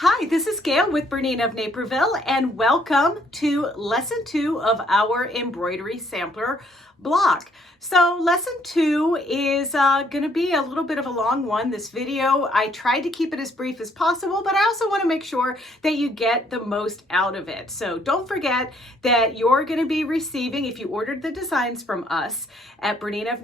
Hi, this is Gayle with Bernina of Naperville, and welcome to lesson 2 of our embroidery sampler block. So lesson 2 is going to be a little bit of a long one. This video, I tried to keep it as brief as possible, but I also want to make sure that you get the most out of it. So don't forget that you're going to be receiving, if you ordered the designs from us at BERNINA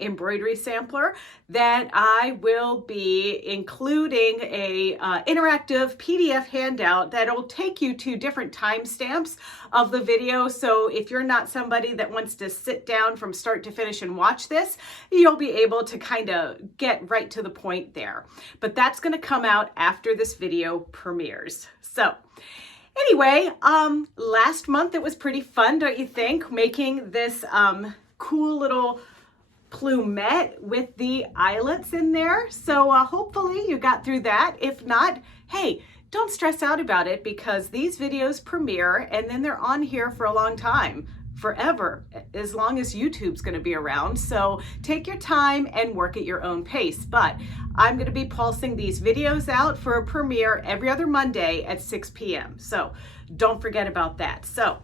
embroidery sampler, that I will be including a interactive PDF handout that'll take you to different timestamps of the video. So if you're not somebody that wants to sit down from start to finish and watch this, you'll be able to kind of get right to the point there. But that's going to come out after this video premieres. So anyway, last month it was pretty fun, don't you think, making this cool little plumette with the eyelets in there. So hopefully you got through that. If not, hey, don't stress out about it, because these videos premiere and then they're on here for a long time, forever, as long as YouTube's going to be around. So take your time and work at your own pace. But I'm going to be pulsing these videos out for a premiere every other Monday at 6 p.m. So don't forget about that. So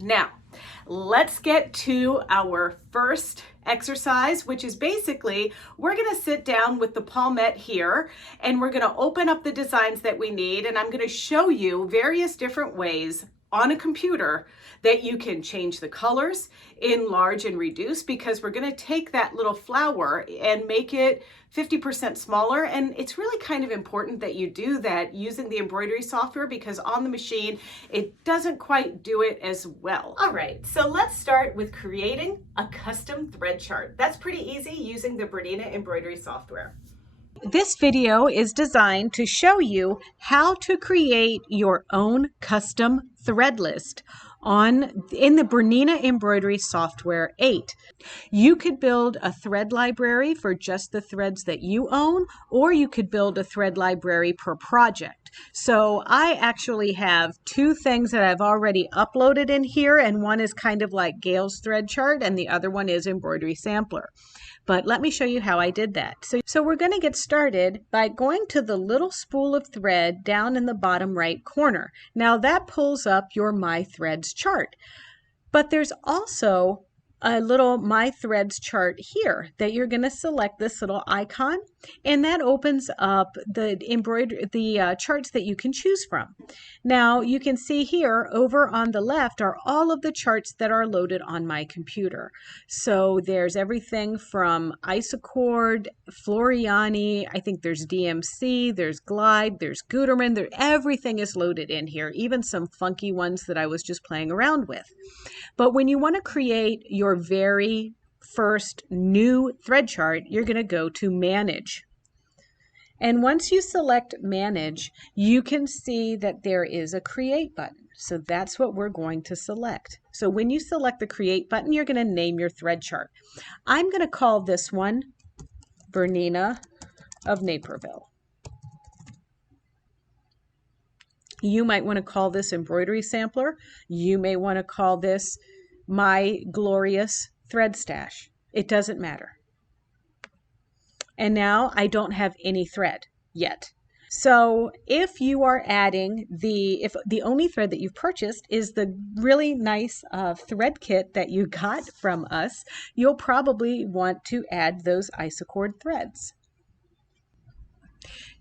now let's get to our first exercise, which is basically we're going to sit down with the palmette here and we're going to open up the designs that we need, and I'm going to show you various different ways on a computer that you can change the colors, enlarge and reduce, because we're going to take that little flower and make it 50% smaller. And it's really kind of important that you do that using the embroidery software, because on the machine it doesn't quite do it as well. All right, so let's start with creating a custom thread chart. That's pretty easy using the Bernina embroidery software. This video is designed to show you how to create your own custom thread list in the Bernina Embroidery Software 8. You could build a thread library for just the threads that you own, or you could build a thread library per project. So I actually have two things that I've already uploaded in here, and one is kind of like Gayle's thread chart and the other one is Embroidery Sampler. But let me show you how I did that. So we're going to get started by going to the little spool of thread down in the bottom right corner. Now that pulls up your My Threads chart. But there's also a little My Threads chart here that you're going to select this little icon, and that opens up the charts that you can choose from. Now you can see here over on the left are all of the charts that are loaded on my computer. So there's everything from Isocord, Floriani, I think there's DMC, there's Glide, there's Gutermann, everything is loaded in here, even some funky ones that I was just playing around with. But when you want to create your very first new thread chart, you're going to go to Manage. And once you select Manage, you can see that there is a Create button. So that's what we're going to select. So when you select the Create button, you're going to name your thread chart. I'm going to call this one Bernina of Naperville. You might want to call this Embroidery Sampler. You may want to call this My Glorious Thread Stash. It doesn't matter. And now I don't have any thread yet. So if you are adding if the only thread that you've purchased is the really nice thread kit that you got from us, you'll probably want to add those Isocord threads.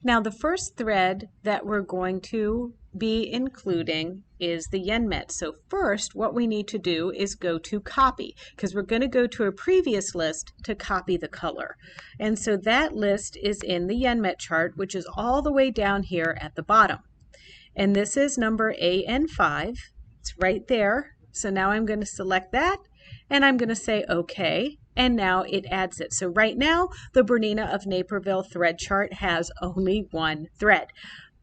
Now the first thread that we're going to be including is the yen met. So first what we need to do is go to copy, because we're going to go to a previous list to copy the color. And so that list is in the yen met chart, which is all the way down here at the bottom. And this is number AN5. It's right there. So now I'm going to select that and I'm going to say OK. And now it adds it. So right now the Bernina of Naperville thread chart has only one thread,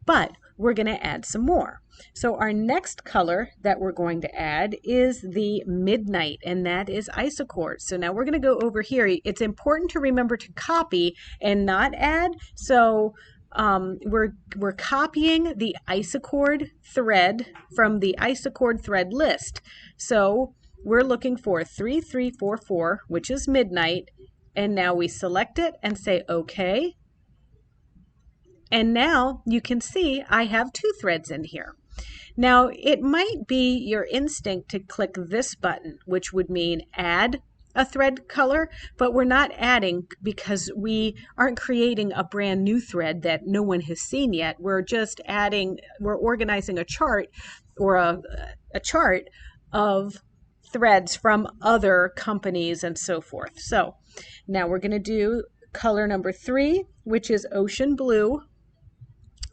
but we're going to add some more. So our next color that we're going to add is the Midnight, and that is Isocord. So now we're going to go over here. It's important to remember to copy and not add. So we're copying the Isocord thread from the Isocord thread list. So we're looking for 3344, which is Midnight, and now we select it and say OK. And now you can see I have 2 threads in here. Now, it might be your instinct to click this button, which would mean add a thread color, but we're not adding because we aren't creating a brand new thread that no one has seen yet. We're just we're organizing a chart or a chart of threads from other companies and so forth. So now we're going to do color number 3, which is ocean blue.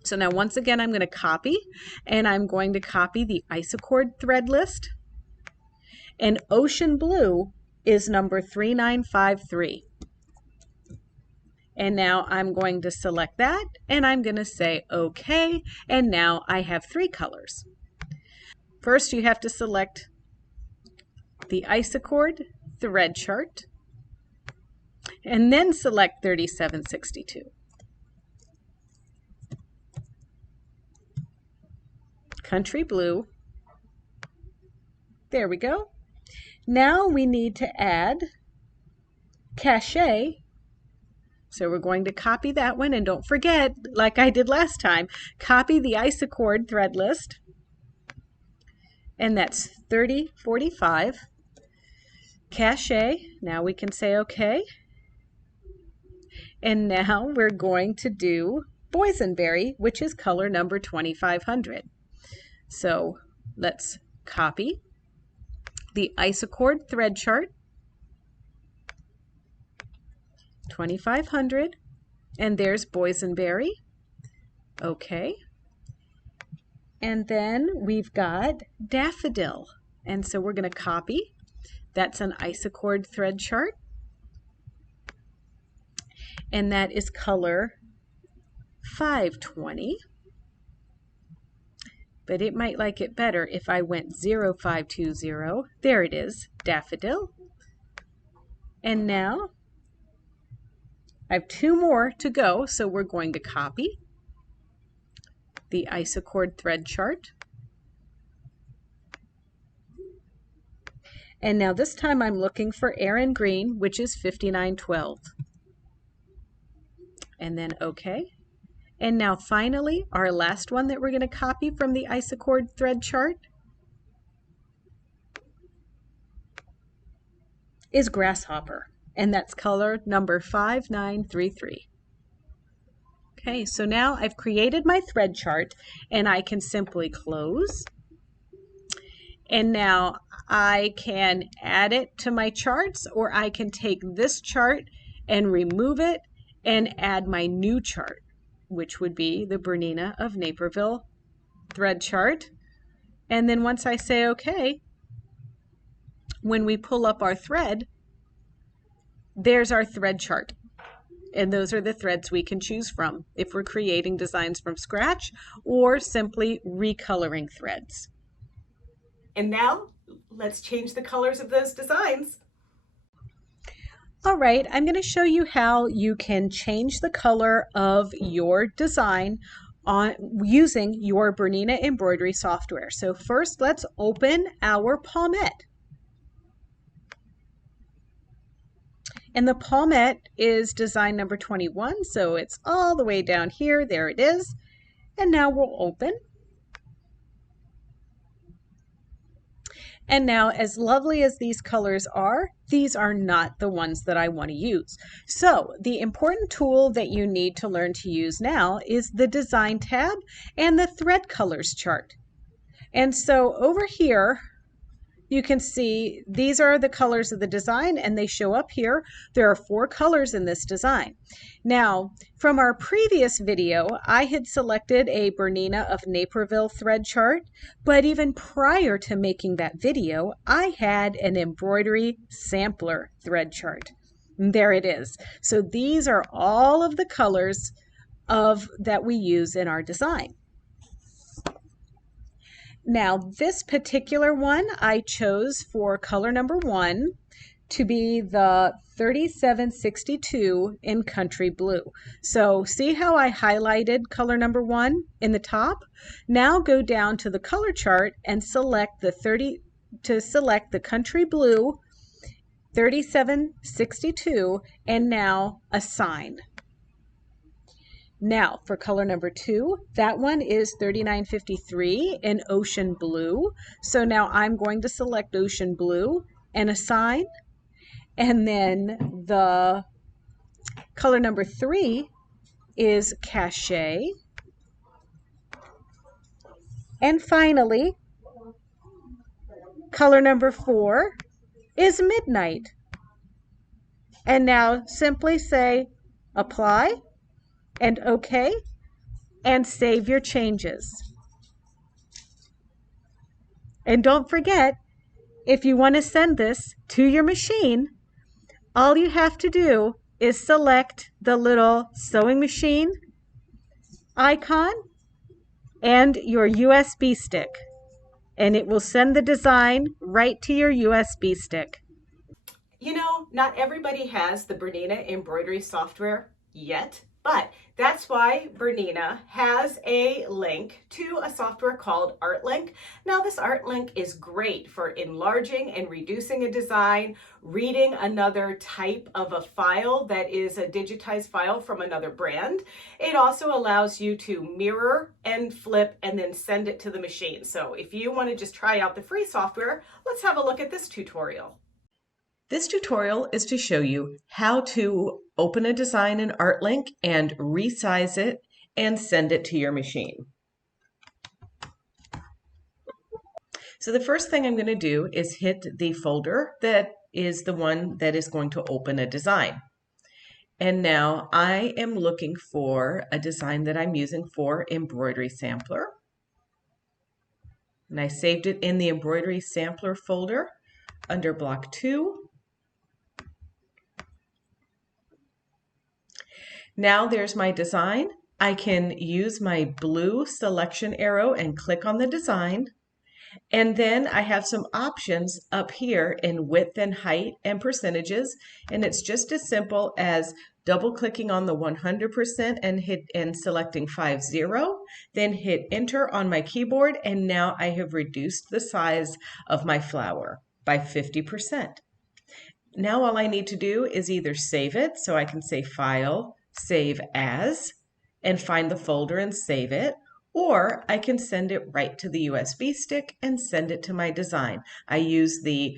So now once again, I'm going to copy, and I'm going to copy the Isacord thread list. And ocean blue is number 3953. And now I'm going to select that, and I'm going to say OK. And now I have 3 colors. First, you have to select the Isacord thread chart, and then select 3762. Country blue. There we go. Now we need to add cachet. So we're going to copy that one, and don't forget, like I did last time, copy the Isacord thread list. And that's 3045. Cachet. Now we can say OK. And now we're going to do boysenberry, which is color number 2500. So let's copy the Isacord thread chart, 2500, and there's boysenberry. Okay. And then we've got daffodil. And so we're going to copy. That's an Isacord thread chart. And that is color 520. But it might like it better if I went 0520. There it is, daffodil. And now I have 2 more to go, so we're going to copy the Isacord thread chart. And now this time I'm looking for Aran green, which is 5912. And then OK. And now finally, our last one that we're going to copy from the Isacord thread chart is grasshopper, and that's color number 5933. Okay, so now I've created my thread chart, and I can simply close. And now I can add it to my charts, or I can take this chart and remove it and add my new chart, which would be the Bernina of Naperville thread chart. And then once I say OK, when we pull up our thread, there's our thread chart. And those are the threads we can choose from if we're creating designs from scratch or simply recoloring threads. And now let's change the colors of those designs. All right, I'm going to show you how you can change the color of your design using your Bernina embroidery software. So first, let's open our palette. And the palette is design number 21, so it's all the way down here. There it is. And now we'll open. And now, as lovely as these colors are, these are not the ones that I want to use. So the important tool that you need to learn to use now is the Design tab and the Thread Colors chart. And so over here, you can see these are the colors of the design, and they show up here. There are 4 colors in this design. Now, from our previous video, I had selected a Bernina of Naperville thread chart, but even prior to making that video, I had an Embroidery Sampler thread chart. And there it is. So these are all of the colors that we use in our design. Now, this particular one I chose for color number 1 to be the 3762 in country blue. So see how I highlighted color number 1 in the top? Now go down to the color chart and select the country blue 3762 and now assign. Now for color number 2, that one is $39.53 in ocean blue. So now I'm going to select ocean blue and assign. And then the color number 3 is cachet. And finally, color number 4 is midnight. And now simply say apply and OK and save your changes. And don't forget, if you want to send this to your machine, all you have to do is select the little sewing machine icon and your USB stick, and it will send the design right to your USB stick. You know, not everybody has the Bernina embroidery software yet, but that's why Bernina has a link to a software called ArtLink. Now, this ArtLink is great for enlarging and reducing a design, reading another type of a file that is a digitized file from another brand. It also allows you to mirror and flip and then send it to the machine. So if you want to just try out the free software, let's have a look at this tutorial. This tutorial is to show you how to open a design in ArtLink and resize it and send it to your machine. So the first thing I'm going to do is hit the folder that is the one that is going to open a design. And now I am looking for a design that I'm using for Embroidery Sampler. And I saved it in the Embroidery Sampler folder under Block 2. Now there's my design. I can use my blue selection arrow and click on the design. And then I have some options up here in width and height and percentages. And it's just as simple as double clicking on the 100% and selecting 50, then hit enter on my keyboard. And now I have reduced the size of my flower by 50%. Now all I need to do is either save it, so I can say File, Save As, and find the folder and save it, or I can send it right to the USB stick and send it to my design. I use the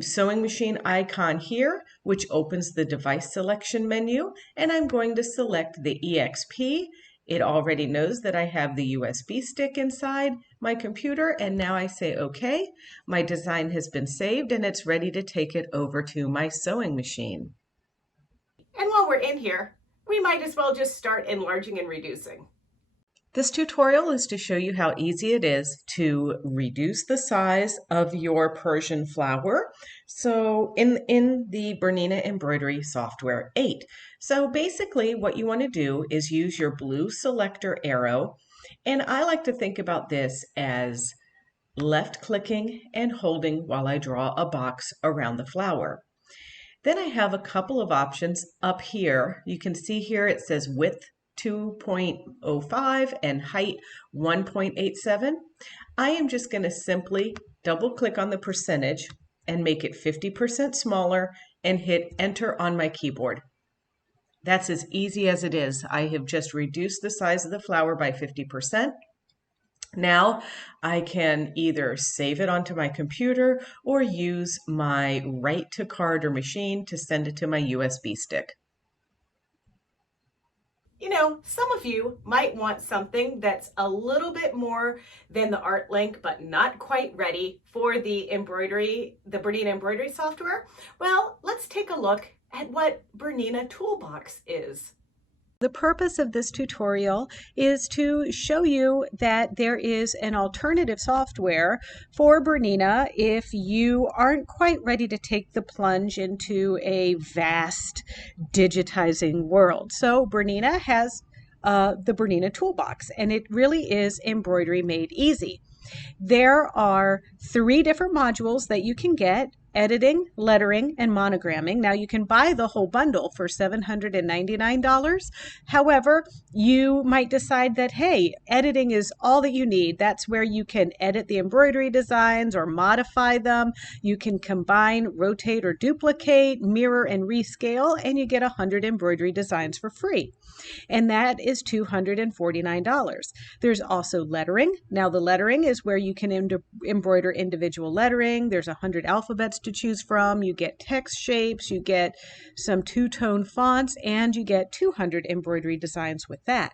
sewing machine icon here, which opens the device selection menu, and I'm going to select the EXP. It already knows that I have the USB stick inside my computer, and now I say OK. My design has been saved and it's ready to take it over to my sewing machine. And while we're in here, we might as well just start enlarging and reducing. This tutorial is to show you how easy it is to reduce the size of your Persian flower. So in the Bernina Embroidery Software 8. So basically what you want to do is use your blue selector arrow. And I like to think about this as left clicking and holding while I draw a box around the flower. Then I have a couple of options up here. You can see here it says width 2.05 and height 1.87. I am just going to simply double click on the percentage and make it 50% smaller and hit enter on my keyboard. That's as easy as it is. I have just reduced the size of the flower by 50%. Now I can either save it onto my computer or use my write to card or machine to send it to my USB stick. You know, some of you might want something that's a little bit more than the ArtLink, but not quite ready for the Bernina embroidery software. Well, let's take a look at what Bernina Toolbox is. The purpose of this tutorial is to show you that there is an alternative software for Bernina if you aren't quite ready to take the plunge into a vast digitizing world. So Bernina has the Bernina Toolbox, and it really is embroidery made easy. There are 3 different modules that you can get: editing, lettering, and monogramming. Now you can buy the whole bundle for $799. However, you might decide that, hey, editing is all that you need. That's where you can edit the embroidery designs or modify them. You can combine, rotate, or duplicate, mirror, and rescale, and you get 100 embroidery designs for free. and that is $249. There's also lettering. Now the lettering is where you can embroider individual lettering. There's 100 alphabets to choose from. You get text shapes, you get some two-tone fonts, and you get 200 embroidery designs with that.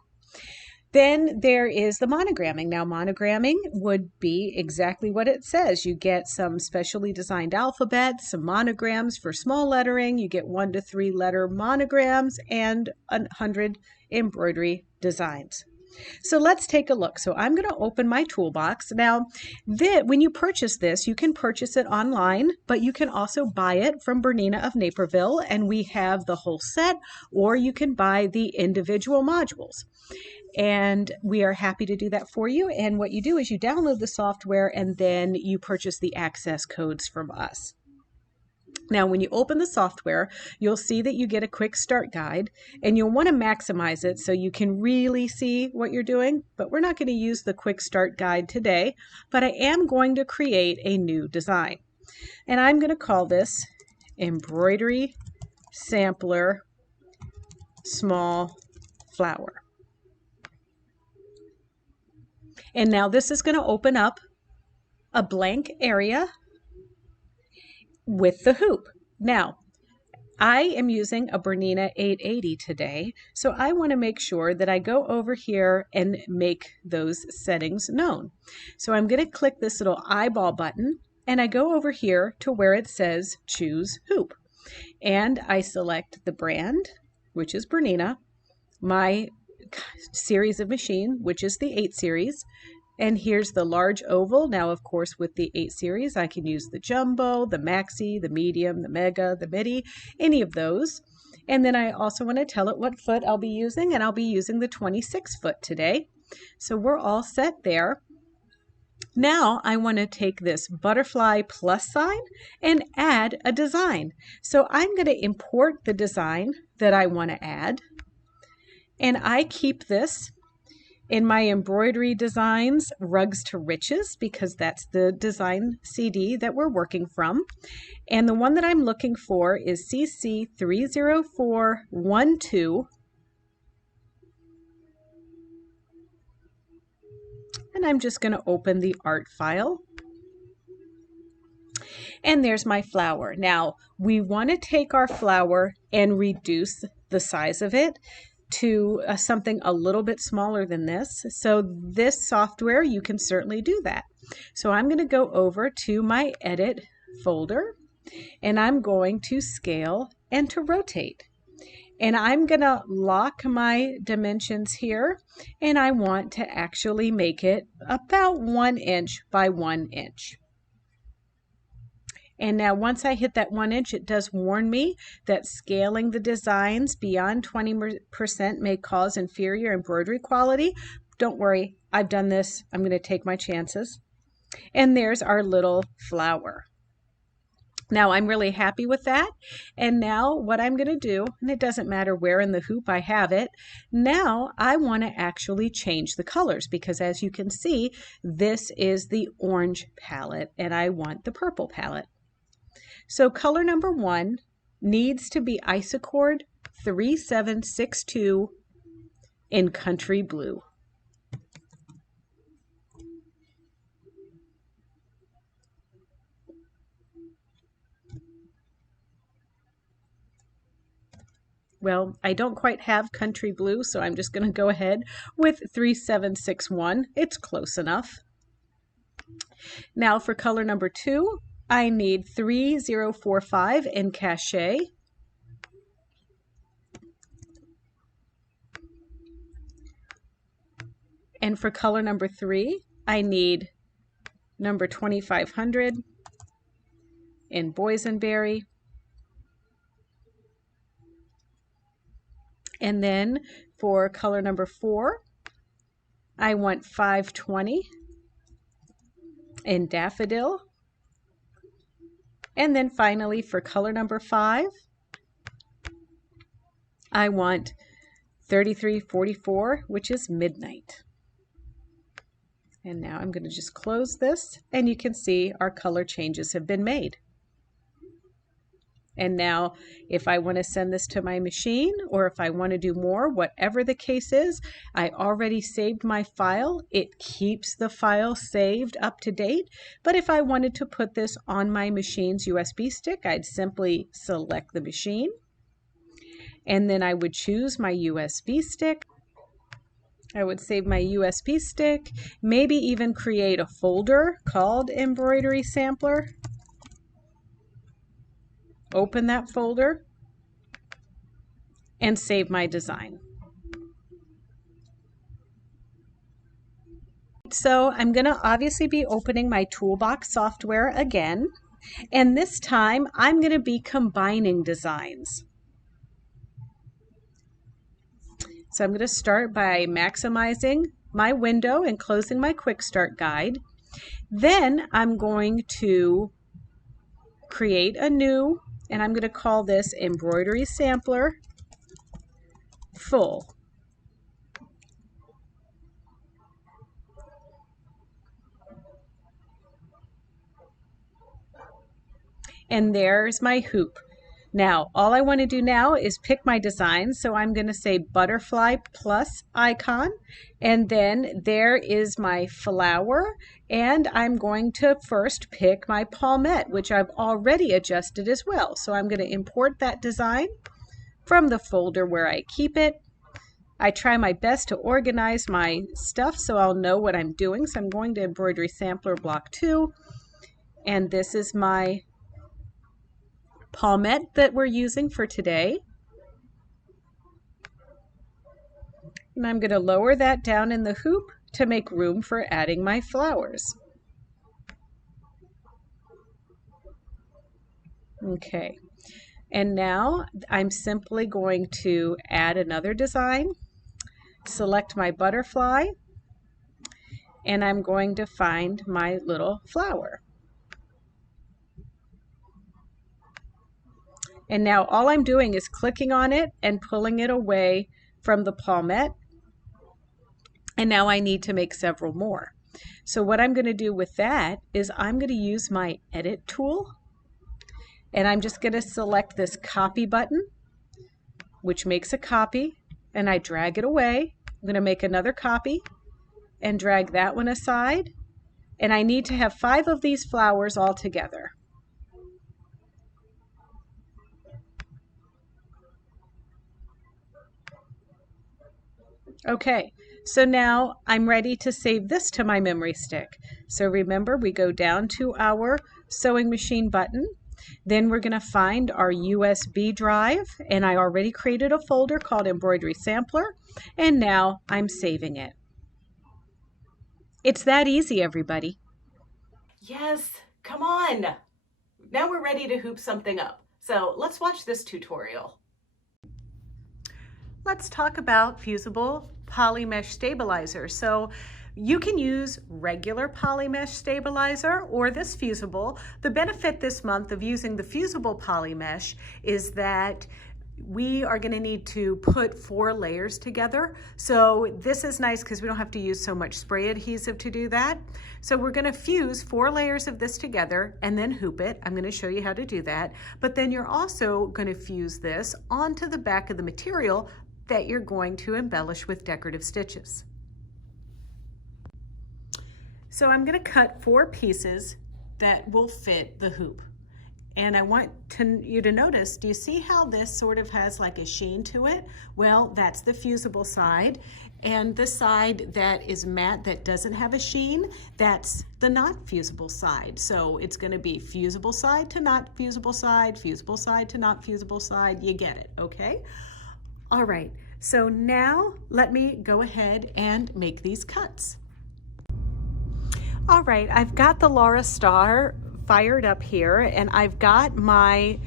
Then there is the monogramming. Now monogramming would be exactly what it says. You get some specially designed alphabets, some monograms for small lettering. You get 1 to 3 letter monograms and 100 embroidery designs. So let's take a look. So I'm going to open my toolbox. Now, when you purchase this, you can purchase it online, but you can also buy it from Bernina of Naperville, and we have the whole set, or you can buy the individual modules. And we are happy to do that for you. And what you do is you download the software and then you purchase the access codes from us. Now, when you open the software, you'll see that you get a quick start guide, and you'll want to maximize it so you can really see what you're doing. But we're not going to use the quick start guide today, but I am going to create a new design. And I'm going to call this Embroidery Sampler Small Flower. And now this is going to open up a blank area with the hoop. Now, I am using a Bernina 880 today, so I want to make sure that I go over here and make those settings known. So I'm going to click this little eyeball button, and I go over here to where it says Choose Hoop. And I select the brand, which is Bernina, my series of machine, which is the 8 series, and here's the large oval. Now, of course, with the 8 series, I can use the jumbo, the maxi, the medium, the mega, the midi, any of those. And then I also want to tell it what foot I'll be using, and I'll be using the 26 foot today. So we're all set there. Now I want to take this butterfly plus sign and add a design. So I'm going to import the design that I want to add. And I keep this in my embroidery designs, Rugs to Riches, because that's the design CD that we're working from. And the one that I'm looking for is CC30412. And I'm just going to open the art file. And there's my flower. Now, we want to take our flower and reduce the size of it to something a little bit smaller than this. So this software, you can certainly do that. So I'm going to go over to my edit folder, and I'm going to scale and to rotate. And I'm going to lock my dimensions here, and I want to actually make it about 1 inch by 1 inch. And now once I hit that 1 inch, it does warn me that scaling the designs beyond 20% may cause inferior embroidery quality. Don't worry, I've done this. I'm going to take my chances. And there's our little flower. Now I'm really happy with that. And now what I'm going to do, and it doesn't matter where in the hoop I have it, now I want to actually change the colors, because as you can see, this is the orange palette and I want the purple palette. So color number 1 needs to be Isocord 3762 in Country Blue. Well, I don't quite have Country Blue, so I'm just going to go ahead with 3761. It's close enough. Now for color number 2, I need 3045 in Cachet. And for color number 3, I need number 2500 in Boysenberry. And then for color number 4, I want 520 in Daffodil. And then finally for color number 5, I want 3344, which is Midnight. And now I'm going to just close this, and you can see our color changes have been made. And now if I want to send this to my machine, or if I want to do more, whatever the case is, I already saved my file. It keeps the file saved up to date. But if I wanted to put this on my machine's USB stick, I'd simply select the machine, and then I would choose my USB stick. I would save my USB stick, maybe even create a folder called Embroidery Sampler. Open that folder and save my design. So I'm going to obviously be opening my Toolbox software again, and this time I'm going to be combining designs. So I'm going to start by maximizing my window and closing my quick start guide. Then I'm going to create a new, and I'm going to call this Embroidery Sampler Full. And there's my hoop. Now, all I want to do now is pick my design. So I'm going to say butterfly plus icon, and then there is my flower, and I'm going to first pick my palmette, which I've already adjusted as well. So I'm going to import that design from the folder where I keep it. I try my best to organize my stuff so I'll know what I'm doing. So I'm going to Embroidery Sampler Block 2, and this is my palmette that we're using for today. And I'm going to lower that down in the hoop to make room for adding my flowers. Okay, and now I'm simply going to add another design, select my butterfly, and I'm going to find my little flower. And now all I'm doing is clicking on it and pulling it away from the palmette. And now I need to make several more. So what I'm going to do with that is I'm going to use my edit tool, and I'm just going to select this copy button, which makes a copy, and I drag it away. I'm going to make another copy and drag that one aside. And I need to have 5 of these flowers all together. Okay, so now I'm ready to save this to my memory stick. So remember, we go down to our sewing machine button, then we're going to find our USB drive, and I already created a folder called Embroidery Sampler, and now I'm saving it. It's that easy, everybody. Yes, come on. Now we're ready to hoop something up. So let's watch this tutorial. Let's talk about fusible polymesh stabilizer. So you can use regular polymesh stabilizer or this fusible. The benefit this month of using the fusible polymesh is that we are going to need to put 4 layers together. So this is nice because we don't have to use so much spray adhesive to do that. So we're going to fuse 4 layers of this together and then hoop it. I'm going to show you how to do that. But then you're also going to fuse this onto the back of the material that you're going to embellish with decorative stitches. So I'm going to cut 4 pieces that will fit the hoop. And I want you to notice, do you see how this sort of has like a sheen to it? Well, that's the fusible side. And the side that is matte that doesn't have a sheen, that's the not fusible side. So it's going to be fusible side to not fusible side to not fusible side. You get it, okay? All right, so now let me go ahead and make these cuts. All right, I've got the Laura Star fired up here, and I've got my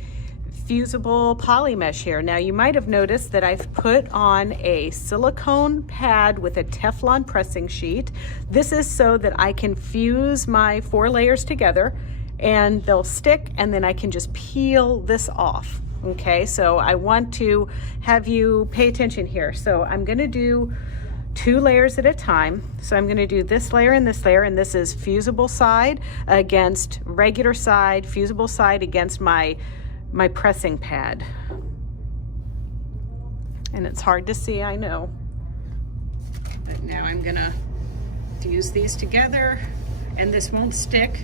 fusible polymesh here. Now you might have noticed that I've put on a silicone pad with a Teflon pressing sheet. This is so that I can fuse my 4 layers together and they'll stick, and then I can just peel this off. Okay, so I want to have you pay attention here. So I'm going to do 2 layers at a time. So I'm going to do this layer, and this is fusible side against regular side, fusible side against my my pressing pad. And it's hard to see, I know. But now I'm gonna fuse these together, and this won't stick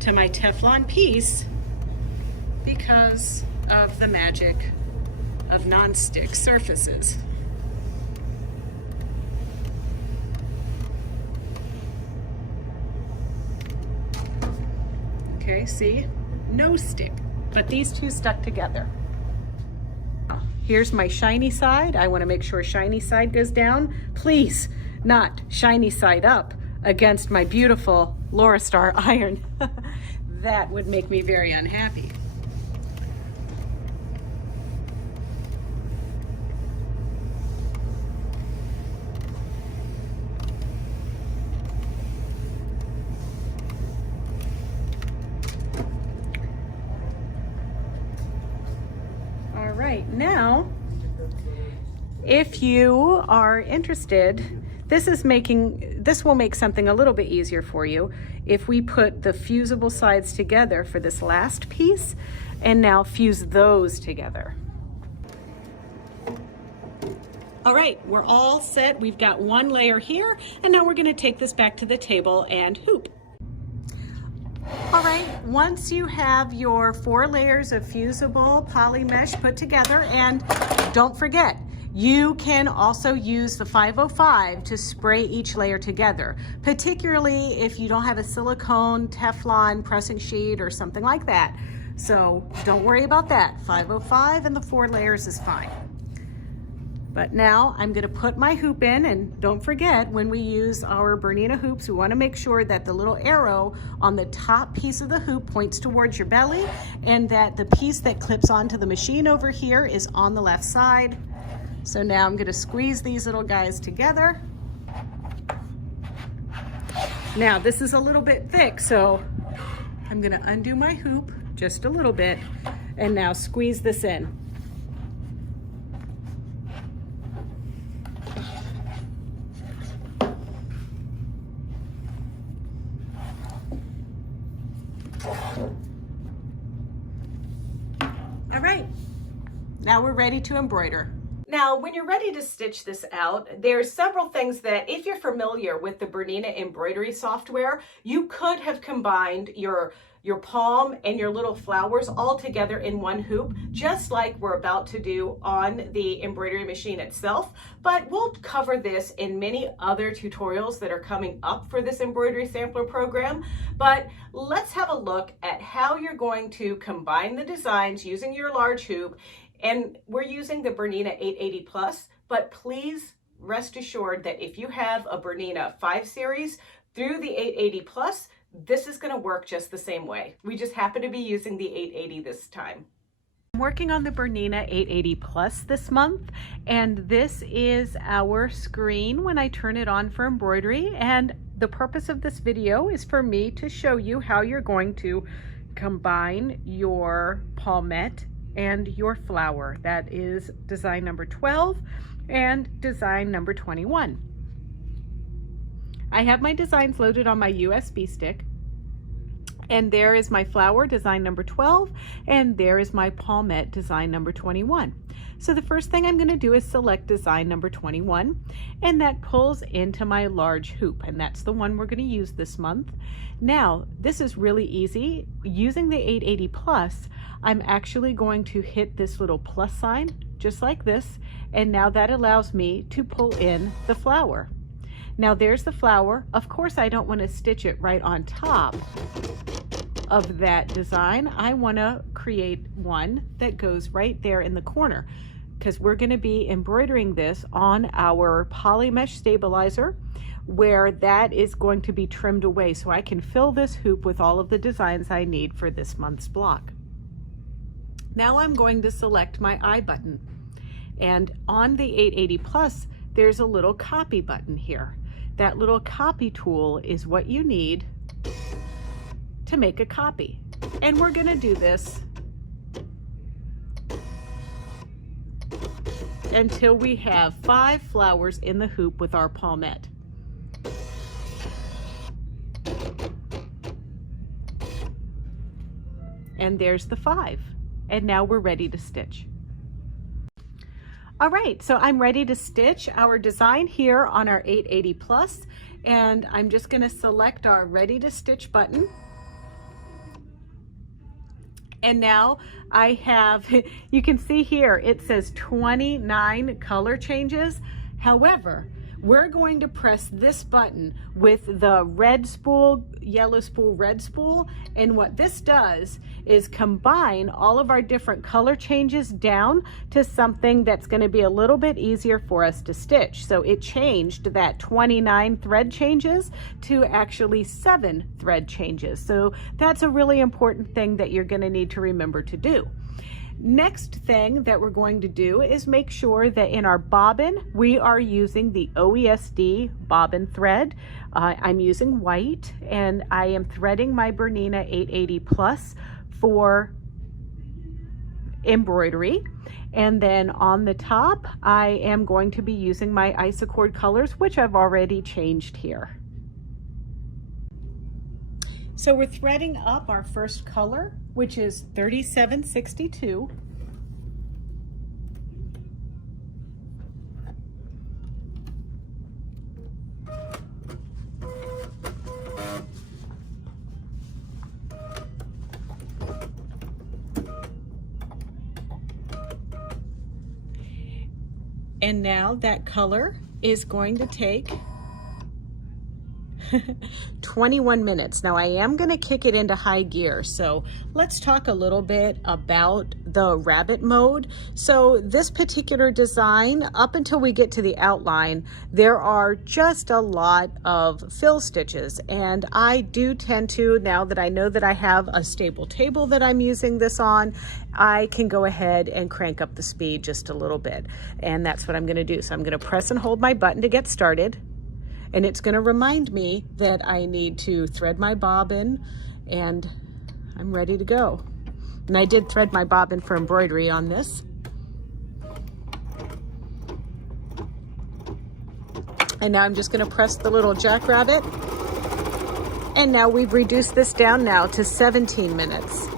to my Teflon piece because of the magic of non-stick surfaces. Okay, see? No stick, but these two stuck together. Here's my shiny side. I want to make sure shiny side goes down. Please, not shiny side up against my beautiful Laura Star iron. That would make me very unhappy. All right, now, if you are interested, this will make something a little bit easier for you if we put the fusible sides together for this last piece and now fuse those together. All right, we're all set. We've got one layer here, and now we're gonna take this back to the table and hoop. All right, once you have your 4 layers of fusible polymesh put together, and don't forget, you can also use the 505 to spray each layer together, particularly if you don't have a silicone Teflon pressing sheet or something like that. So don't worry about that. 505 and the 4 layers is fine. But now I'm gonna put my hoop in, and don't forget, when we use our Bernina hoops, we wanna make sure that the little arrow on the top piece of the hoop points towards your belly, and that the piece that clips onto the machine over here is on the left side. So now I'm gonna squeeze these little guys together. Now this is a little bit thick, so I'm gonna undo my hoop just a little bit, and now squeeze this in. All right, now we're ready to embroider. Now, when you're ready to stitch this out, there's several things that, if you're familiar with the Bernina embroidery software, you could have combined your palm and your little flowers all together in one hoop, just like we're about to do on the embroidery machine itself. But we'll cover this in many other tutorials that are coming up for this embroidery sampler program. But let's have a look at how you're going to combine the designs using your large hoop. And we're using the Bernina 880 Plus, but please rest assured that if you have a Bernina 5 series through the 880 Plus, this is going to work just the same way. We just happen to be using the 880 this time. I'm working on the Bernina 880 Plus this month, and this is our screen when I turn it on for embroidery. And the purpose of this video is for me to show you how you're going to combine your palmette and your flower. That is design number 12 and design number 21. I have my designs loaded on my USB stick, and there is my flower, design number 12, and there is my palmette, design number 21. So the first thing I'm going to do is select design number 21, and that pulls into my large hoop, and that's the one we're going to use this month. Now, this is really easy. Using the 880 Plus, I'm actually going to hit this little plus sign, just like this, and now that allows me to pull in the flower. Now there's the flower. Of course, I don't want to stitch it right on top of that design. I want to create one that goes right there in the corner, because we're going to be embroidering this on our polymesh stabilizer, where that is going to be trimmed away so I can fill this hoop with all of the designs I need for this month's block. Now I'm going to select my I button, and on the 880 Plus there's a little copy button here. That little copy tool is what you need to make a copy, and we're going to do this until we have 5 flowers in the hoop with our palmette. And there's the 5. and now we're ready to stitch. All right, so I'm ready to stitch our design here on our 880 Plus, and I'm just going to select our Ready to Stitch button. And now I have, you can see here, it says 29 color changes. However, we're going to press this button with the red spool, yellow spool, red spool. And what this does is combine all of our different color changes down to something that's going to be a little bit easier for us to stitch. So it changed that 29 thread changes to actually 7 thread changes. So that's a really important thing that you're going to need to remember to do. Next thing that we're going to do is make sure that in our bobbin, we are using the OESD bobbin thread. I'm using white, and I am threading my Bernina 880 Plus for embroidery. And then on the top, I am going to be using my Isocord colors, which I've already changed here. So we're threading up our first color, which is 3762. And now that color is going to take 21 minutes. Now I am going to kick it into high gear. So let's talk a little bit about the rabbit mode. So this particular design, up until we get to the outline, there are just a lot of fill stitches. And I do tend to, now that I know that I have a stable table that I'm using this on, I can go ahead and crank up the speed just a little bit. And that's what I'm going to do. So I'm going to press and hold my button to get started. And it's going to remind me that I need to thread my bobbin, and I'm ready to go. And I did thread my bobbin for embroidery on this. And now I'm just going to press the little jackrabbit. And now we've reduced this down now to 17 minutes.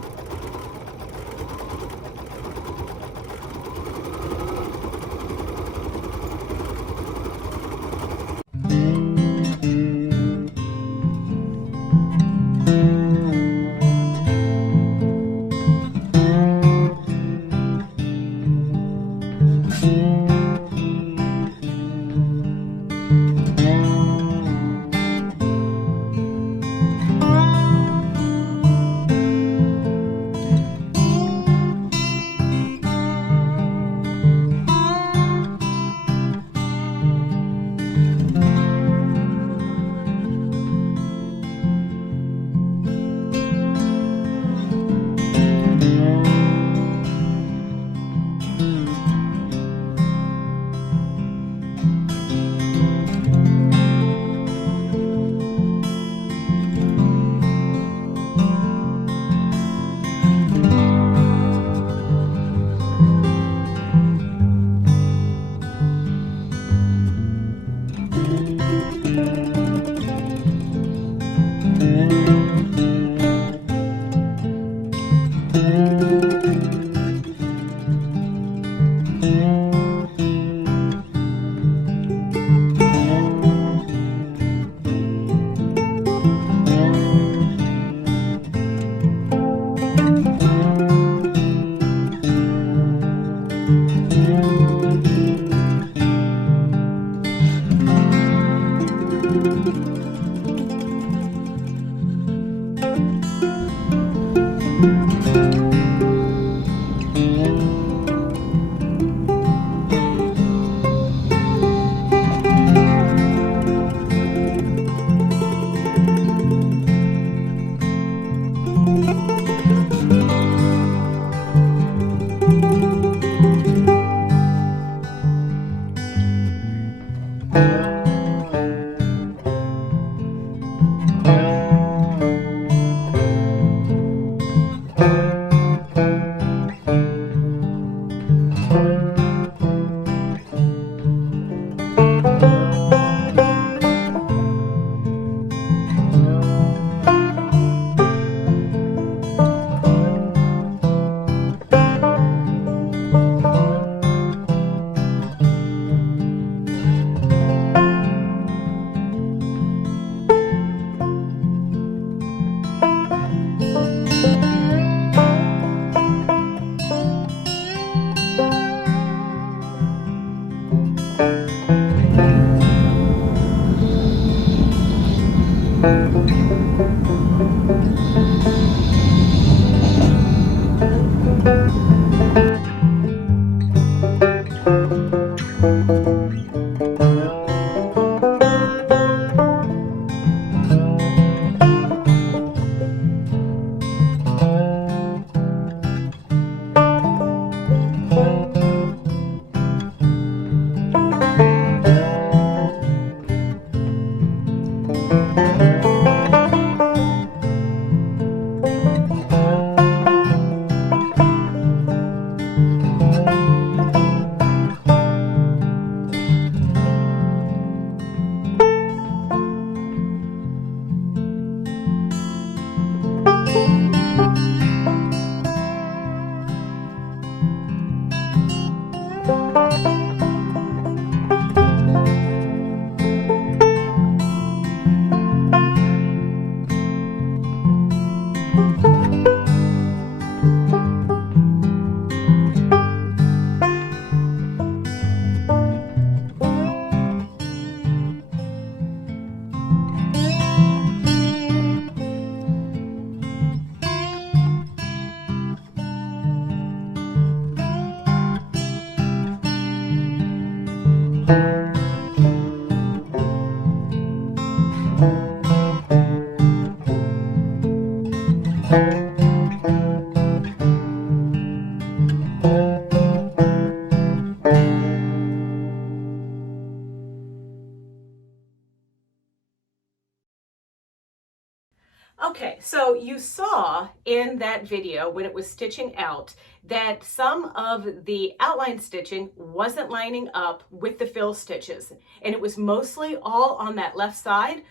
Okay, so you saw in that video when it was stitching out that some of the outline stitching wasn't lining up with the fill stitches, and it was mostly all on that left side.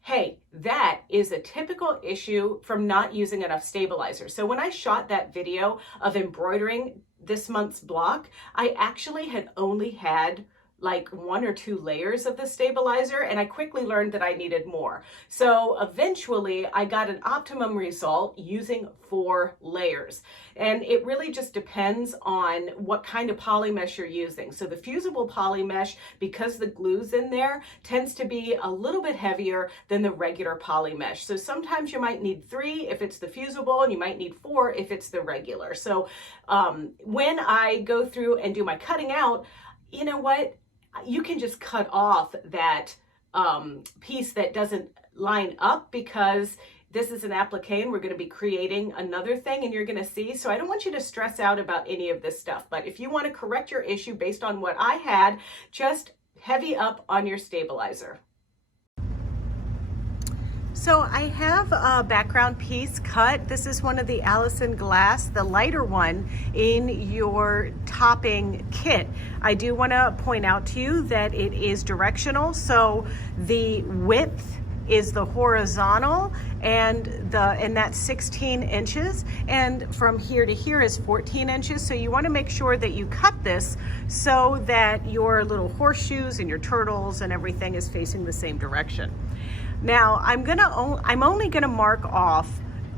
Hey, that is a typical issue from not using enough stabilizer. So when I shot that video of embroidering this month's block, I actually had only had like 1 or 2 layers of the stabilizer, and I quickly learned that I needed more. So eventually I got an optimum result using 4 layers. And it really just depends on what kind of polymesh you're using. So the fusible polymesh, because the glue's in there, tends to be a little bit heavier than the regular polymesh. So sometimes you might need 3 if it's the fusible, and you might need 4 if it's the regular. So when I go through and do my cutting out, you know what? You can just cut off that piece that doesn't line up, because this is an applique and we're going to be creating another thing, and you're going to see. So I don't want you to stress out about any of this stuff. But if you want to correct your issue based on what I had, just heavy up on your stabilizer. So I have a background piece cut. This is one of the Allison glass, the lighter one in your topping kit. I do want to point out to you that it is directional. So the width is the horizontal, and that's 16 inches, and from here to here is 14 inches. So you want to make sure that you cut this so that your little horseshoes and your turtles and everything is facing the same direction. Now I'm only gonna mark off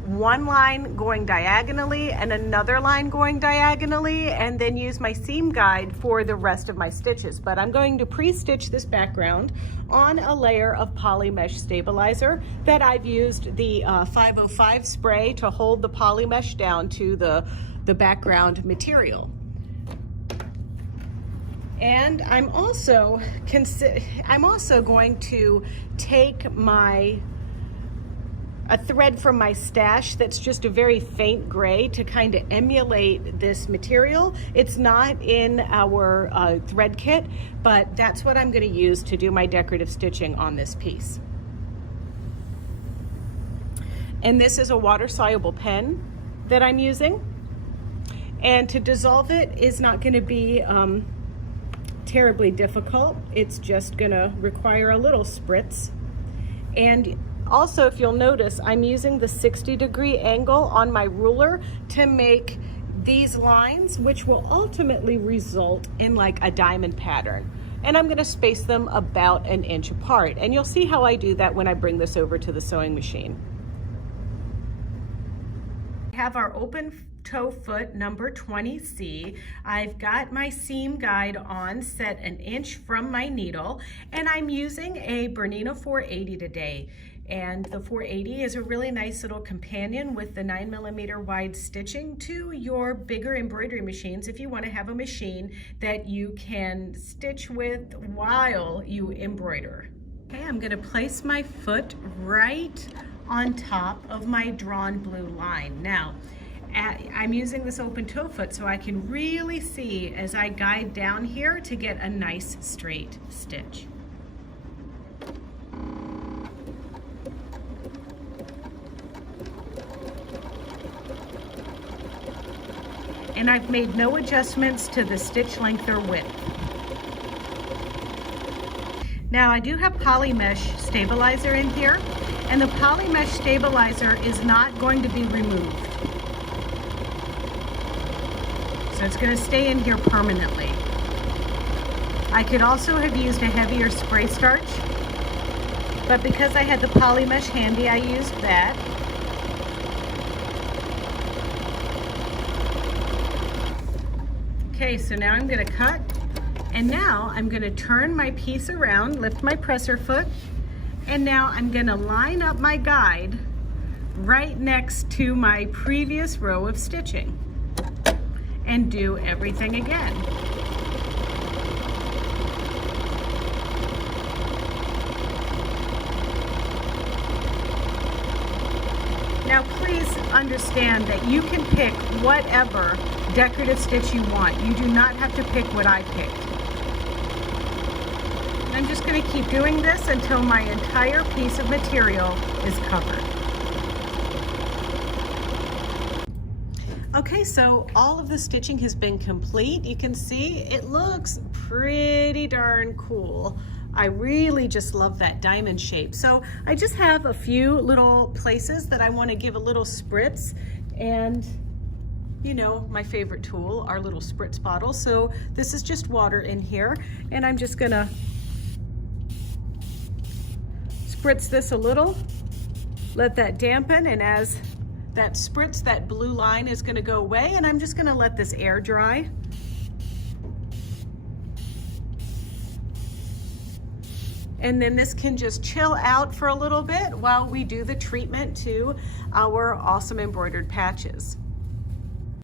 one line going diagonally and another line going diagonally, and then use my seam guide for the rest of my stitches. But I'm going to pre-stitch this background on a layer of polymesh stabilizer that I've used the 505 spray to hold the polymesh down to the background material. And I'm also going to take a thread from my stash that's just a very faint gray to kind of emulate this material. It's not in our thread kit, but that's what I'm going to use to do my decorative stitching on this piece. And this is a water-soluble pen that I'm using. And to dissolve it is not going to be terribly difficult. It's just gonna require a little spritz. And also, if you'll notice, I'm using the 60-degree angle on my ruler to make these lines, which will ultimately result in like a diamond pattern. And I'm gonna space them about 1 inch apart. And you'll see how I do that when I bring this over to the sewing machine. We have our open toe foot number 20C. I've got my seam guide on set 1 inch from my needle, and I'm using a Bernina 480 today. And the 480 is a really nice little companion with the 9mm wide stitching to your bigger embroidery machines if you want to have a machine that you can stitch with while you embroider. Okay, I'm going to place my foot right on top of my drawn blue line. Now, I'm using this open toe foot so I can really see as I guide down here to get a nice straight stitch. And I've made no adjustments to the stitch length or width. Now I do have polymesh stabilizer in here, and the polymesh stabilizer is not going to be removed. So it's going to stay in here permanently. I could also have used a heavier spray starch, but because I had the polymesh handy, I used that. Okay, so now I'm going to cut, and now I'm going to turn my piece around, lift my presser foot, and now I'm going to line up my guide right next to my previous row of stitching and do everything again. Now please understand that you can pick whatever decorative stitch you want. You do not have to pick what I picked. I'm just going to keep doing this until my entire piece of material is covered. Okay, so all of the stitching has been complete. You can see it looks pretty darn cool. I really just love that diamond shape. So I just have a few little places that I want to give a little spritz, and you know, my favorite tool, our little spritz bottle. So this is just water in here, and I'm just gonna spritz this a little, let that dampen, and as that spritz, that blue line is gonna go away, and I'm just gonna let this air dry. And then this can just chill out for a little bit while we do the treatment to our awesome embroidered patches.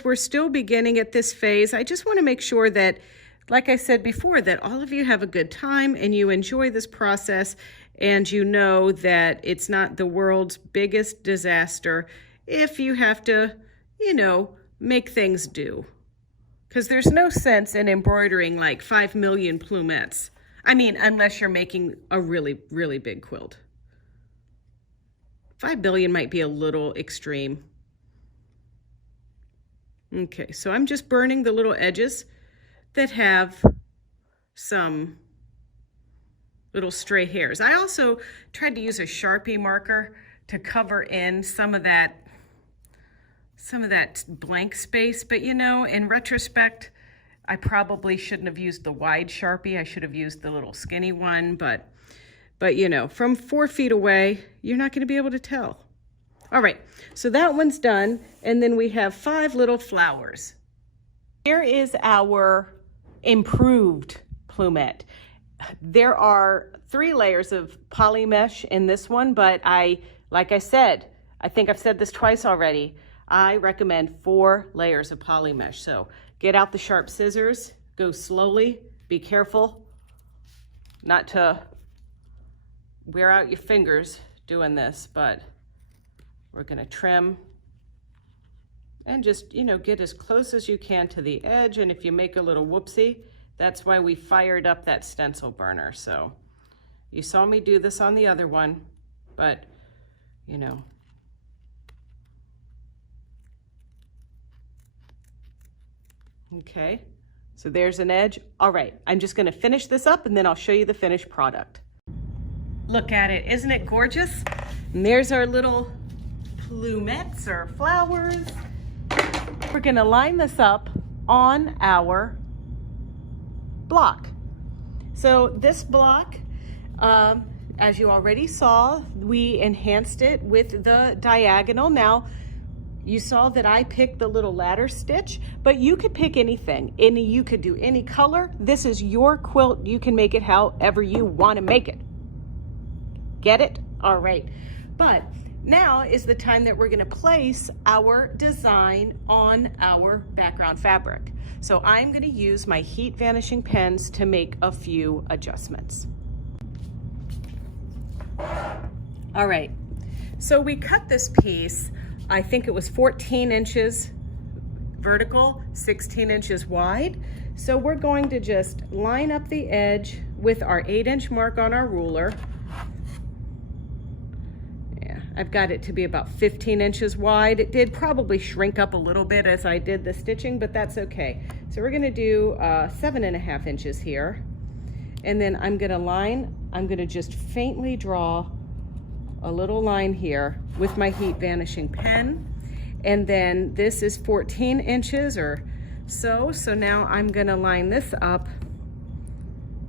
We're still beginning at this phase. I just want to make sure that, like I said before, that all of you have a good time and you enjoy this process, and you know that it's not the world's biggest disaster if you have to, you know, make things do. Because there's no sense in embroidering like 5 million plumettes. I mean, unless you're making a really, really big quilt. 5 billion might be a little extreme. Okay, so I'm just burning the little edges that have some little stray hairs. I also tried to use a Sharpie marker to cover in some of that blank space, but you know, in retrospect, I probably shouldn't have used the wide Sharpie. I should have used the little skinny one, but you know, from 4 feet away, you're not going to be able to tell. All right, so that one's done, and then we have 5 little flowers. Here is our improved plumette. There are 3 layers of polymesh in this one, but like I said, I think I've said this twice already, I recommend 4 layers of polymesh. So get out the sharp scissors, go slowly, be careful not to wear out your fingers doing this, but we're gonna trim and just, you know, get as close as you can to the edge. And if you make a little whoopsie, that's why we fired up that stencil burner. So you saw me do this on the other one, but you know. Okay, so there's an edge. All right, I'm just gonna finish this up and then I'll show you the finished product. Look at it, isn't it gorgeous? And there's our little plumettes or flowers. We're gonna line this up on our block. So this block, as you already saw, we enhanced it with the diagonal. Now, you saw that I picked the little ladder stitch, but you could pick anything. You could do any color. This is your quilt. You can make it however you want to make it. Get it? All right. But now is the time that we're going to place our design on our background fabric. So I'm going to use my heat vanishing pens to make a few adjustments. All right, so we cut this piece, I think it was 14 inches vertical, 16 inches wide. So we're going to just line up the edge with our 8-inch mark on our ruler. Yeah, I've got it to be about 15 inches wide. It did probably shrink up a little bit as I did the stitching, but that's okay. So we're gonna do 7.5 inches here. And then I'm gonna just faintly draw a little line here with my heat vanishing pen. And then this is 14 inches or so. So now I'm gonna line this up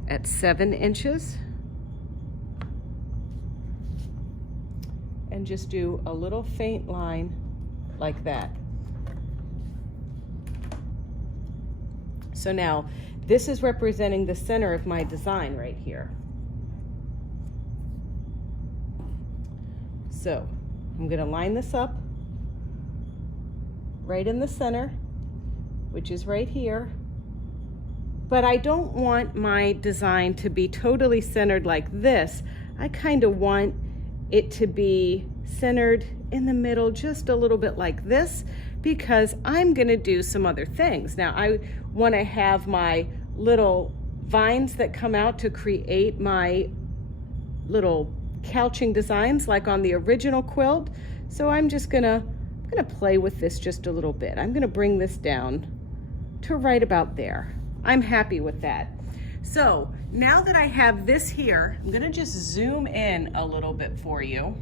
at 7 inches. And just do a little faint line like that. So now this is representing the center of my design right here. So I'm going to line this up right in the center, which is right here. But I don't want my design to be totally centered like this. I kind of want it to be centered in the middle just a little bit like this, because I'm going to do some other things. Now I want to have my little vines that come out to create my little couching designs like on the original quilt. So I'm just gonna play with this just a little bit. I'm gonna bring this down to right about there. I'm happy with that. So now that I have this here, I'm gonna just zoom in a little bit for you.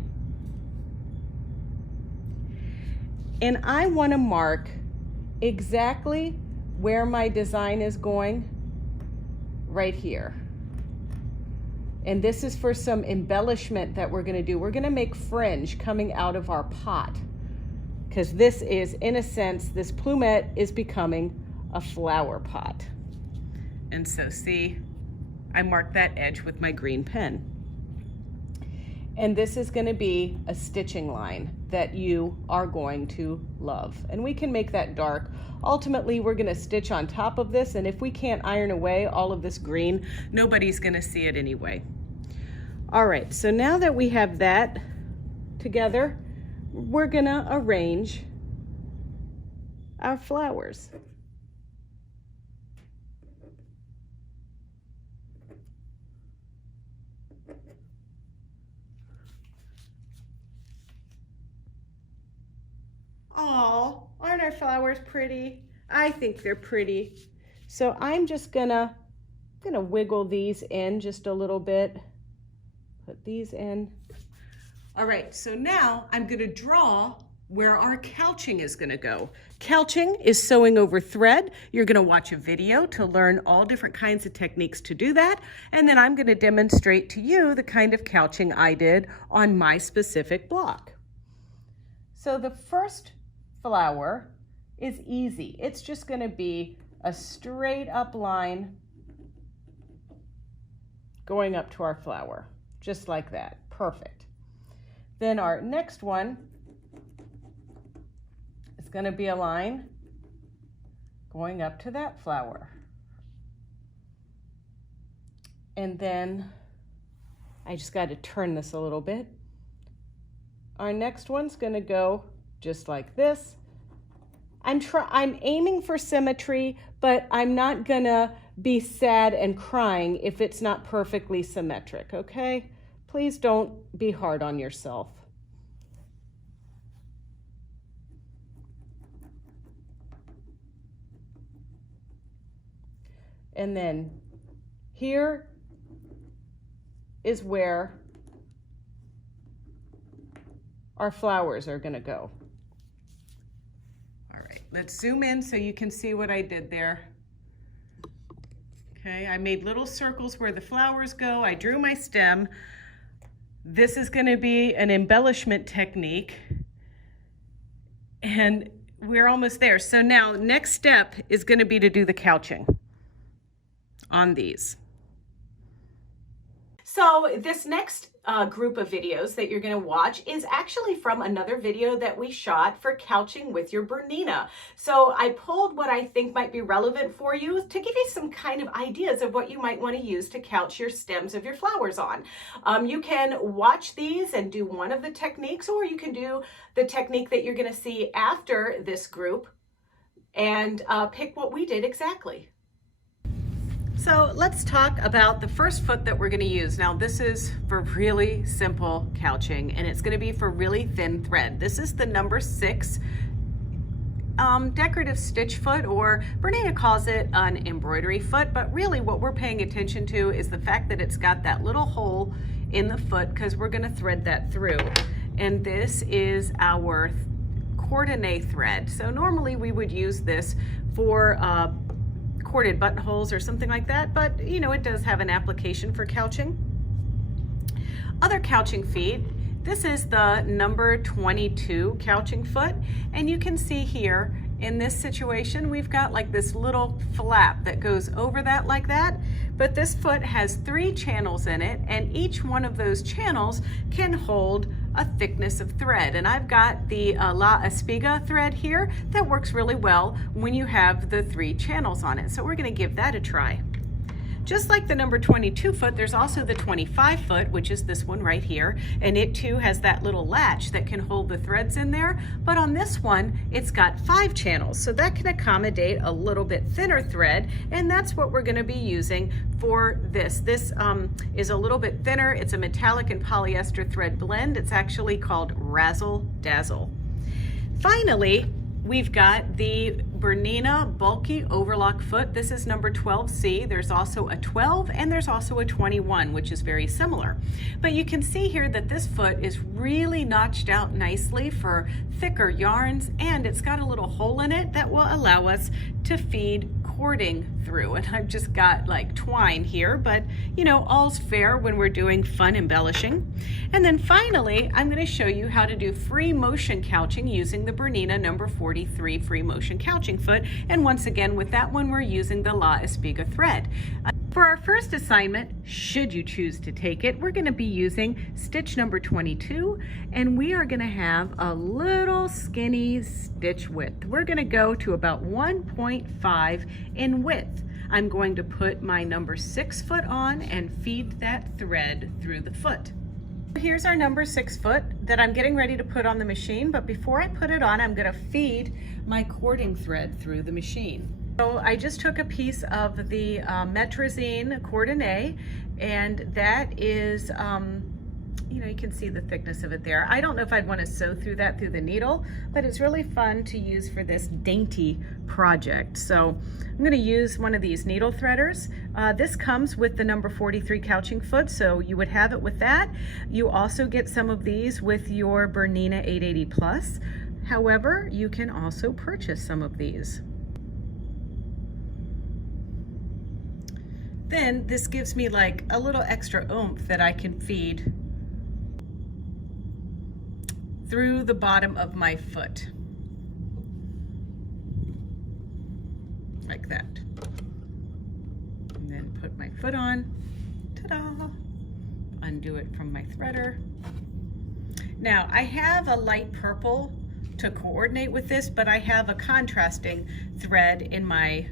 And I wanna mark exactly where my design is going right here. And this is for some embellishment that we're gonna do. We're gonna make fringe coming out of our pot, because this is, in a sense, this plumette is becoming a flower pot. And so see, I marked that edge with my green pen. And this is gonna be a stitching line that you are going to love. And we can make that dark. Ultimately, we're gonna stitch on top of this, and if we can't iron away all of this green, nobody's gonna see it anyway. All right, so now that we have that together, we're gonna arrange our flowers. Oh, aren't our flowers pretty? I think they're pretty. So I'm just gonna wiggle these in just a little bit. Put these in. All right, so now I'm gonna draw where our couching is gonna go. Couching is sewing over thread. You're gonna watch a video to learn all different kinds of techniques to do that. And then I'm gonna demonstrate to you the kind of couching I did on my specific block. So the first flower is easy. It's just going to be a straight up line going up to our flower, just like that. Perfect. Then our next one is going to be a line going up to that flower. And then I just got to turn this a little bit. Our next one's going to go just like this. I'm aiming for symmetry, but I'm not gonna be sad and crying if it's not perfectly symmetric, okay? Please don't be hard on yourself. And then here is where our flowers are gonna go. All right, let's zoom in so you can see what I did there. Okay, I made little circles where the flowers go. I drew my stem. This is gonna be an embellishment technique. And we're almost there. So now, next step is gonna be to do the couching on these. So this next group of videos that you're going to watch is actually from another video that we shot for couching with your Bernina. So I pulled what I think might be relevant for you to give you some kind of ideas of what you might want to use to couch your stems of your flowers on. You can watch these and do one of the techniques, or you can do the technique that you're going to see after this group and pick what we did exactly. So let's talk about the first foot that we're going to use. Now this is for really simple couching, and it's going to be for really thin thread. This is the number 6 decorative stitch foot, or Bernina calls it an embroidery foot, but really what we're paying attention to is the fact that it's got that little hole in the foot because we're going to thread that through. And this is our coordinate thread. So normally we would use this for corded buttonholes or something like that, but you know, it does have an application for couching. Other couching feet, this is the number 22 couching foot, and you can see here in this situation we've got like this little flap that goes over that like that, but this foot has 3 channels in it, and each one of those channels can hold a thickness of thread. And I've got the La Espiga thread here that works really well when you have the 3 channels on it. So we're going to give that a try. Just like the number 22 foot, there's also the 25 foot, which is this one right here, and it too has that little latch that can hold the threads in there. But on this one, it's got 5 channels, so that can accommodate a little bit thinner thread, and that's what we're going to be using for this. This is a little bit thinner. It's a metallic and polyester thread blend. It's actually called Razzle Dazzle. Finally, we've got the Bernina bulky overlock foot. This is number 12C. There's also a 12 and there's also a 21, which is very similar. But you can see here that this foot is really notched out nicely for thicker yarns, and it's got a little hole in it that will allow us to feed cording through. And I've just got like twine here, but you know, all's fair when we're doing fun embellishing. And then finally, I'm going to show you how to do free motion couching using the Bernina number 43 free motion couching foot. And once again, with that one, we're using the La Espiga thread. For our first assignment, should you choose to take it, we're going to be using stitch number 22, and we are going to have a little skinny stitch width. We're going to go to about 1.5 in width. I'm going to put my number 6 foot on and feed that thread through the foot. Here's our number 6 foot that I'm getting ready to put on the machine, but before I put it on, I'm going to feed my cording thread through the machine. So I just took a piece of the Metrazine coordinate, and that is, you know, you can see the thickness of it there. I don't know if I'd want to sew through that through the needle, but it's really fun to use for this dainty project. So I'm going to use one of these needle threaders. This comes with the number 43 couching foot, so you would have it with that. You also get some of these with your Bernina 880 Plus. However, you can also purchase some of these. Then this gives me like a little extra oomph that I can feed through the bottom of my foot, like that. And then put my foot on, ta-da, undo it from my threader. Now I have a light purple to coordinate with this, but I have a contrasting thread in my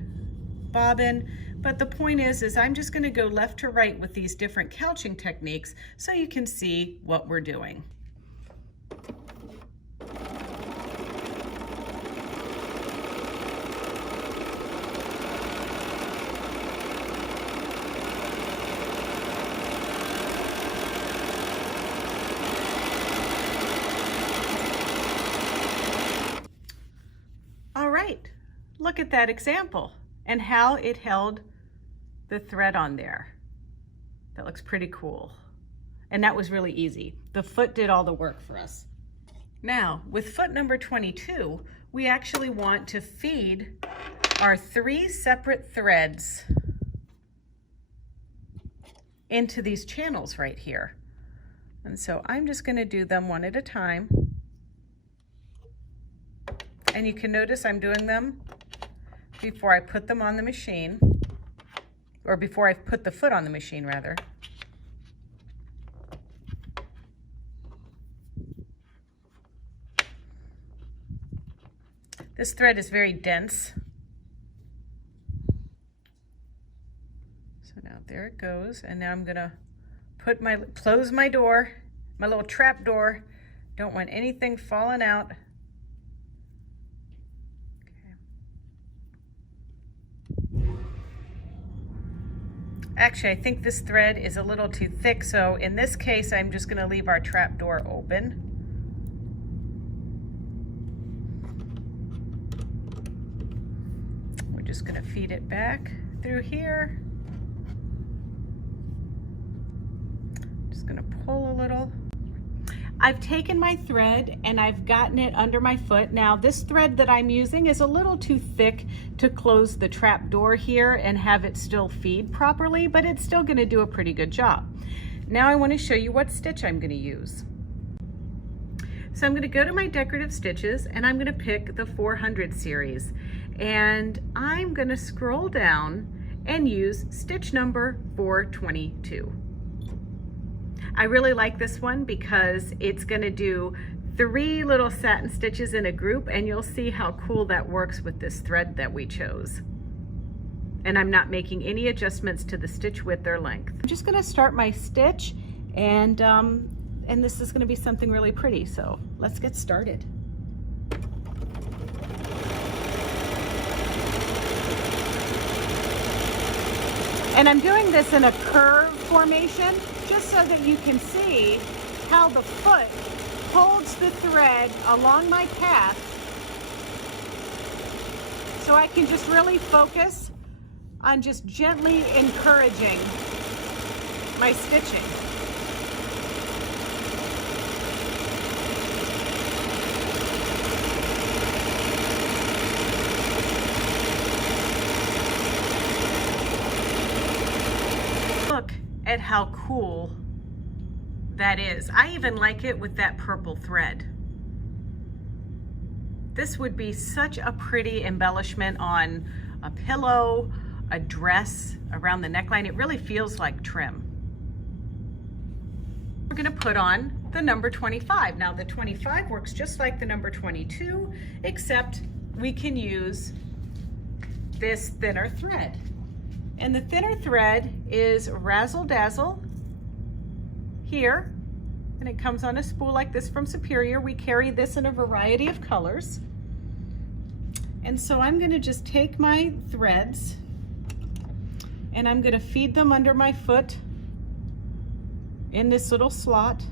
bobbin. But the point is I'm just going to go left to right with these different couching techniques so you can see what we're doing. All right, look at that example and how it held the thread on there. That looks pretty cool. And that was really easy. The foot did all the work for us. Now, with foot number 22, we actually want to feed our 3 separate threads into these channels right here. And so I'm just going to do them one at a time. And you can notice I'm doing them before I put them on the machine, or before I put the foot on the machine rather. This thread is very dense. So now there it goes. And now I'm gonna close my door, my little trap door. Don't want anything falling out. Actually, I think this thread is a little too thick, so in this case, I'm just gonna leave our trap door open. We're just gonna feed it back through here. Just gonna pull a little. I've taken my thread and I've gotten it under my foot. Now this thread that I'm using is a little too thick to close the trap door here and have it still feed properly, but it's still gonna do a pretty good job. Now I wanna show you what stitch I'm gonna use. So I'm gonna go to my decorative stitches and I'm gonna pick the 400 series. And I'm gonna scroll down and use stitch number 422. I really like this one because it's gonna do 3 little satin stitches in a group, and you'll see how cool that works with this thread that we chose. And I'm not making any adjustments to the stitch width or length. I'm just gonna start my stitch, and this is gonna be something really pretty, so let's get started. And I'm doing this in a curve formation just so that you can see how the foot holds the thread along my path, so I can just really focus on just gently encouraging my stitching. Look at how cool that is. I even like it with that purple thread. This would be such a pretty embellishment on a pillow, a dress, around the neckline. It really feels like trim. We're gonna put on the number 25. Now the 25 works just like the number 22, except we can use this thinner thread. And the thinner thread is Razzle Dazzle here, and it comes on a spool like this from Superior. We carry this in a variety of colors. And so I'm gonna just take my threads and I'm gonna feed them under my foot in this little slot.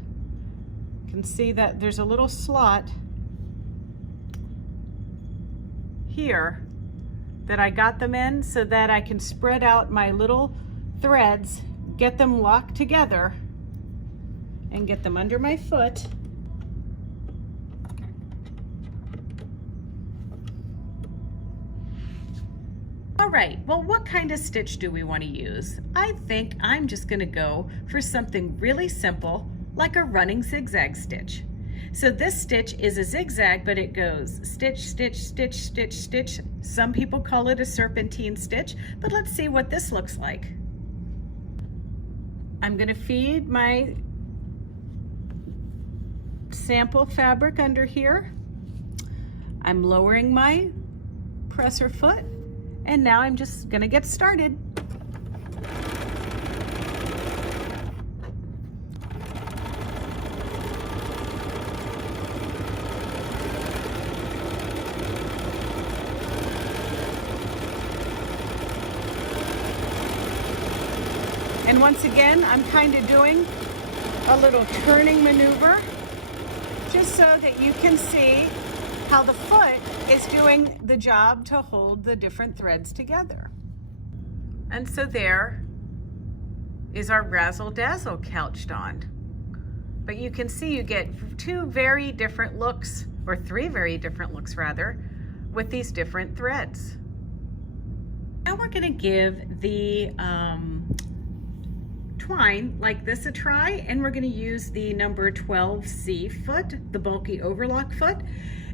You can see that there's a little slot here that I got them in so that I can spread out my little threads, get them locked together, and get them under my foot. All right, well, what kind of stitch do we want to use? I think I'm just going to go for something really simple, like a running zigzag stitch. So this stitch is a zigzag, but it goes stitch, stitch, stitch, stitch, stitch. Some people call it a serpentine stitch, but let's see what this looks like. I'm going to feed my sample fabric under here. I'm lowering my presser foot, and now I'm just going to get started. And once again, I'm kind of doing a little turning maneuver just so that you can see how the foot is doing the job to hold the different threads together. And so there is our Razzle Dazzle couched on. But you can see you get 2 very different looks, or 3 very different looks rather, with these different threads. Now we're going to give the twine like this a try, and we're going to use the number 12C foot, the bulky overlock foot.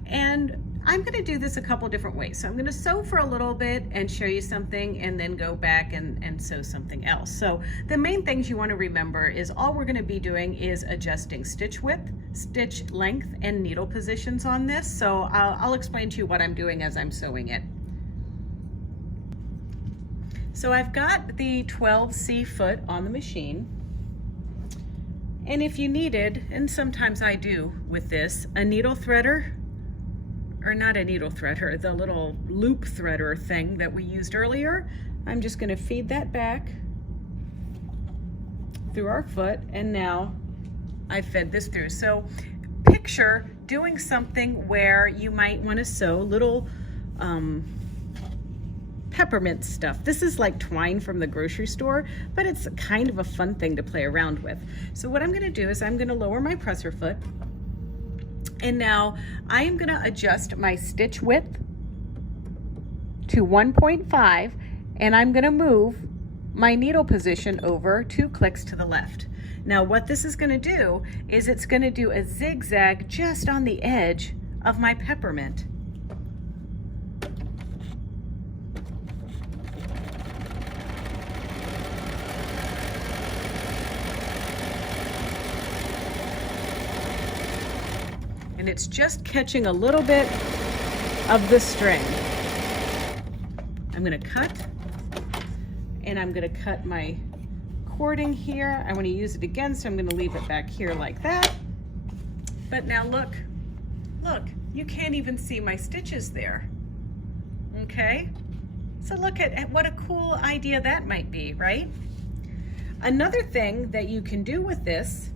And I'm going to do this a couple different ways. So I'm going to sew for a little bit and show you something, and then go back and sew something else. So the main things you want to remember is all we're going to be doing is adjusting stitch width, stitch length, and needle positions on this. So I'll explain to you what I'm doing as I'm sewing it. So I've got the 12C foot on the machine. And if you needed, and sometimes I do with this, a needle threader, or not a needle threader, the little loop threader thing that we used earlier, I'm just gonna feed that back through our foot, and now I fed this through. So picture doing something where you might wanna sew little peppermint stuff. This is like twine from the grocery store, but it's kind of a fun thing to play around with. So what I'm gonna do is I'm gonna lower my presser foot, and now I am gonna adjust my stitch width to 1.5, and I'm gonna move my needle position over 2 clicks to the left. Now what this is gonna do is it's gonna do a zigzag just on the edge of my peppermint. And it's just catching a little bit of the string. I'm gonna cut, and I'm gonna cut my cording here. I wanna use it again, so I'm gonna leave it back here like that. But now look, you can't even see my stitches there, okay? So look at what a cool idea that might be, right? Another thing that you can do with this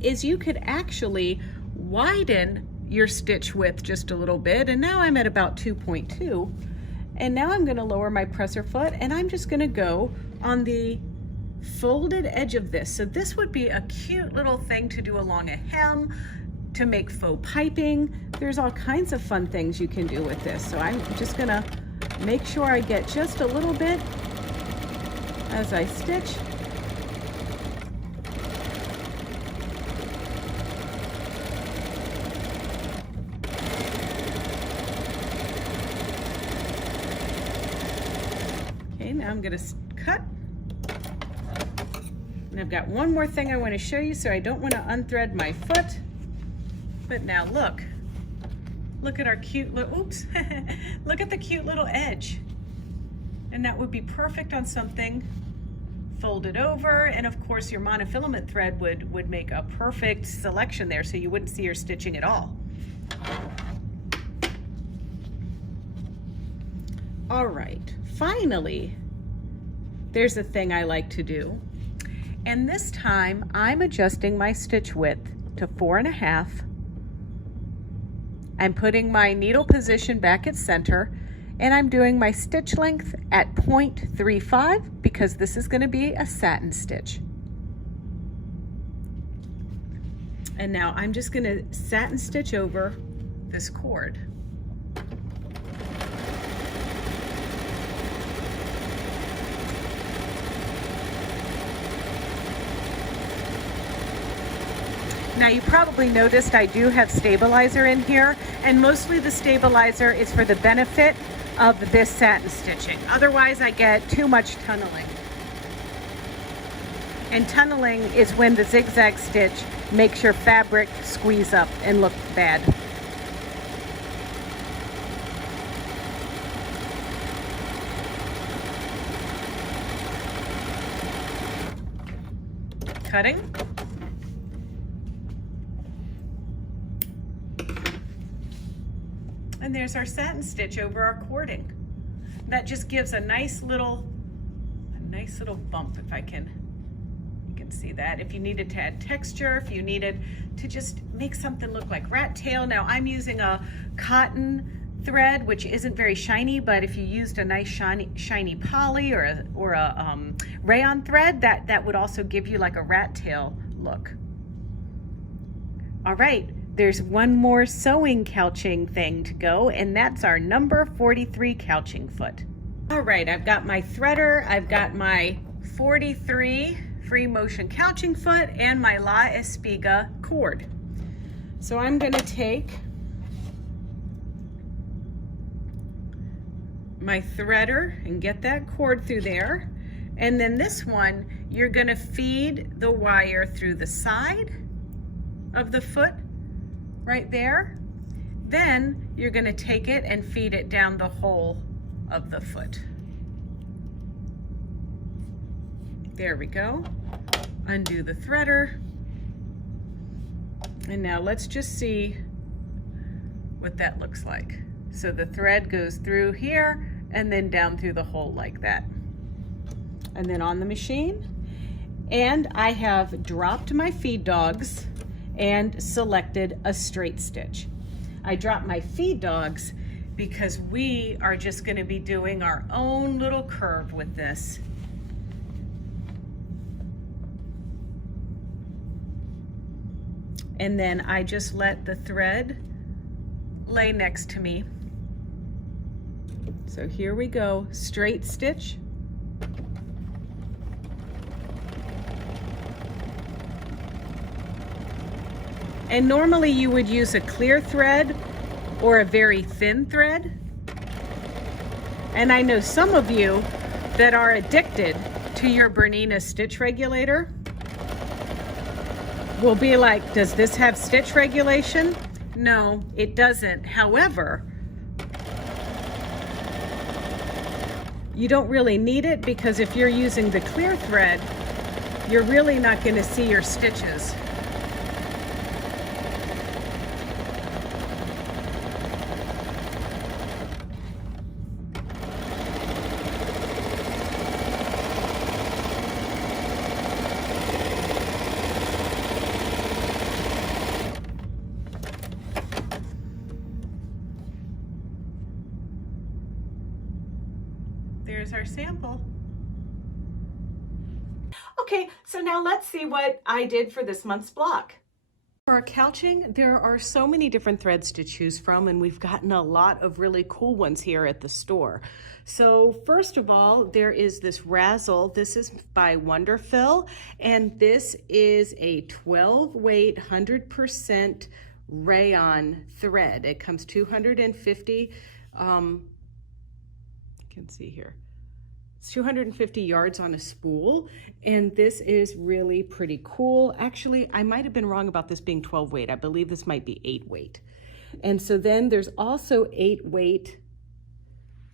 is you could actually widen your stitch width just a little bit, and now I'm at about 2.2, and now I'm going to lower my presser foot, and I'm just going to go on the folded edge of this. So this would be a cute little thing to do along a hem, to make faux piping. There's all kinds of fun things you can do with this. So I'm just going to make sure I get just a little bit as I stitch. Now I'm going to cut, and I've got one more thing I want to show you, so I don't want to unthread my foot. But now look at our cute little, oops, look at the cute little edge, and that would be perfect on something folded over. And of course your monofilament thread would make a perfect selection there, so you wouldn't see your stitching at all. All right, finally, there's a thing I like to do. And this time I'm adjusting my stitch width to 4.5. I'm putting my needle position back at center, and I'm doing my stitch length at 0.35 because this is going to be a satin stitch. And now I'm just going to satin stitch over this cord. Now you probably noticed I do have stabilizer in here, and mostly the stabilizer is for the benefit of this satin stitching. Otherwise I get too much tunneling. And tunneling is when the zigzag stitch makes your fabric squeeze up and look bad. Cutting. And there's our satin stitch over our cording. That just gives a nice little bump, if you can see that. If you needed to add texture, if you needed to just make something look like rat tail. Now I'm using a cotton thread, which isn't very shiny, but if you used a nice shiny poly or a rayon thread, that would also give you like a rat tail look. All right. There's one more sewing couching thing to go, and that's our number 43 couching foot. All right, I've got my threader, I've got my 43 free motion couching foot and my La Espiga cord. So I'm going to take my threader and get that cord through there. And then this one, you're going to feed the wire through the side of the foot right there. Then you're going to take it and feed it down the hole of the foot. There we go. Undo the threader. And now let's just see what that looks like. So the thread goes through here and then down through the hole like that. And then on the machine. And I have dropped my feed dogs and selected a straight stitch. I dropped my feed dogs because we are just going to be doing our own little curve with this. And then I just let the thread lay next to me. So here we go, straight stitch. And normally you would use a clear thread or a very thin thread. And I know some of you that are addicted to your Bernina stitch regulator will be like, does this have stitch regulation? No, it doesn't. However, you don't really need it because if you're using the clear thread, you're really not going to see your stitches. There's our sample. Okay, so now let's see what I did for this month's block. For our couching, there are so many different threads to choose from, and we've gotten a lot of really cool ones here at the store. So first of all, there is this razzle. This is by Wonderfill, and this is a 12 weight, 100% rayon thread. It comes 250, you can see here. It's 250 yards on a spool, and this is really pretty cool. Actually, I might have been wrong about this being 12 weight. I believe this might be 8 weight. And so then there's also 8 weight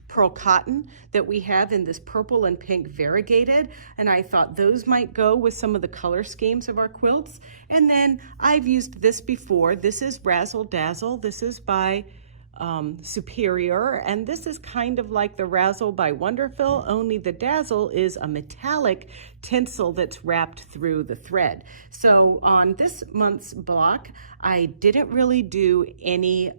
pearl cotton that we have in this purple and pink variegated, and I thought those might go with some of the color schemes of our quilts. And then I've used this before. This is Razzle Dazzle. This is by Superior, and this is kind of like the Razzle by Wonderfill, only the Dazzle is a metallic tinsel that's wrapped through the thread. So on this month's block, I didn't really do any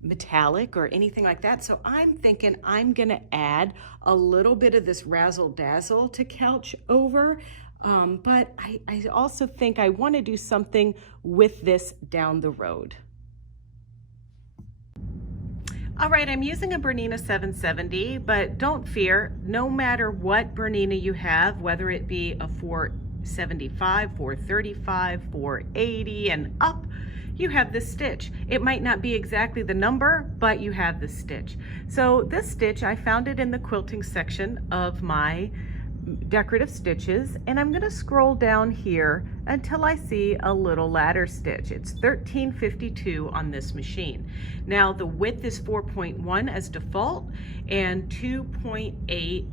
metallic or anything like that, so I'm thinking I'm gonna add a little bit of this Razzle Dazzle to couch over. But I also think I want to do something with this down the road. All right, I'm using a Bernina 770, but don't fear, no matter what Bernina you have, whether it be a 475, 435, 480 and up, you have this stitch. It might not be exactly the number, but you have the stitch. So this stitch, I found it in the quilting section of my decorative stitches, and I'm going to scroll down here until I see a little ladder stitch. It's 1352 on this machine. Now the width is 4.1 as default and 2.8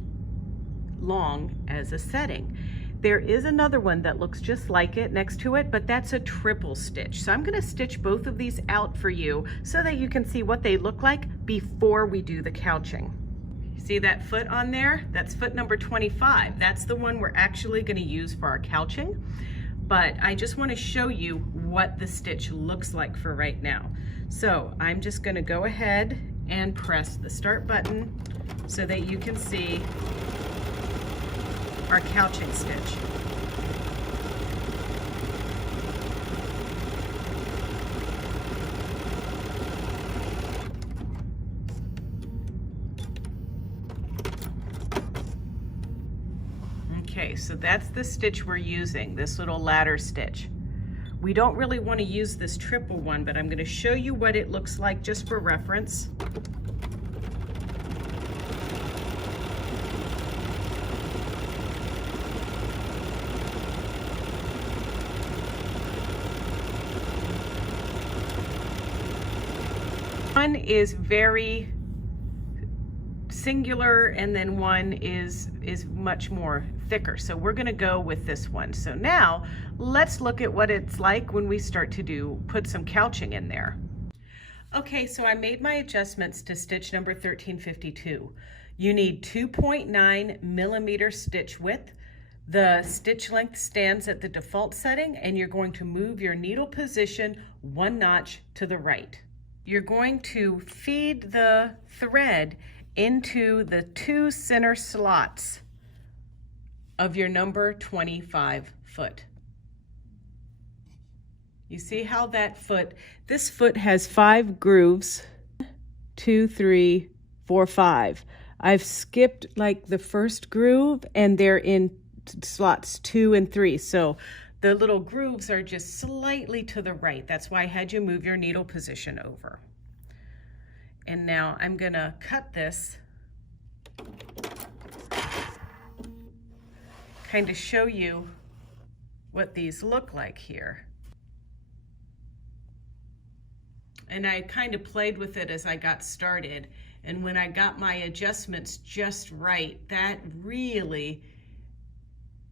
long as a setting. There is another one that looks just like it next to it, but that's a triple stitch. So I'm going to stitch both of these out for you so that you can see what they look like before we do the couching. See that foot on there? That's foot number 25. That's the one we're actually going to use for our couching. But I just want to show you what the stitch looks like for right now. So I'm just going to go ahead and press the start button so that you can see our couching stitch. Okay, so that's the stitch we're using, this little ladder stitch. We don't really want to use this triple one, but I'm going to show you what it looks like just for reference. One is very singular, and then one is much more thicker. So we're gonna go with this one. So now let's look at what it's like when we start to put some couching in there. Okay, so I made my adjustments to stitch number 1352. You need 2.9 millimeter stitch width. The stitch length stands at the default setting, and you're going to move your needle position 1 notch to the right. You're going to feed the thread into the 2 center slots of your number 25 foot. You see how this foot has 5 grooves, 2, 3, 4, 5. I've skipped like the first groove, and they're in slots 2 and 3. So the little grooves are just slightly to the right. That's why I had you move your needle position over. And now I'm gonna cut this, kind of show you what these look like here. And I kind of played with it as I got started. And when I got my adjustments just right, that really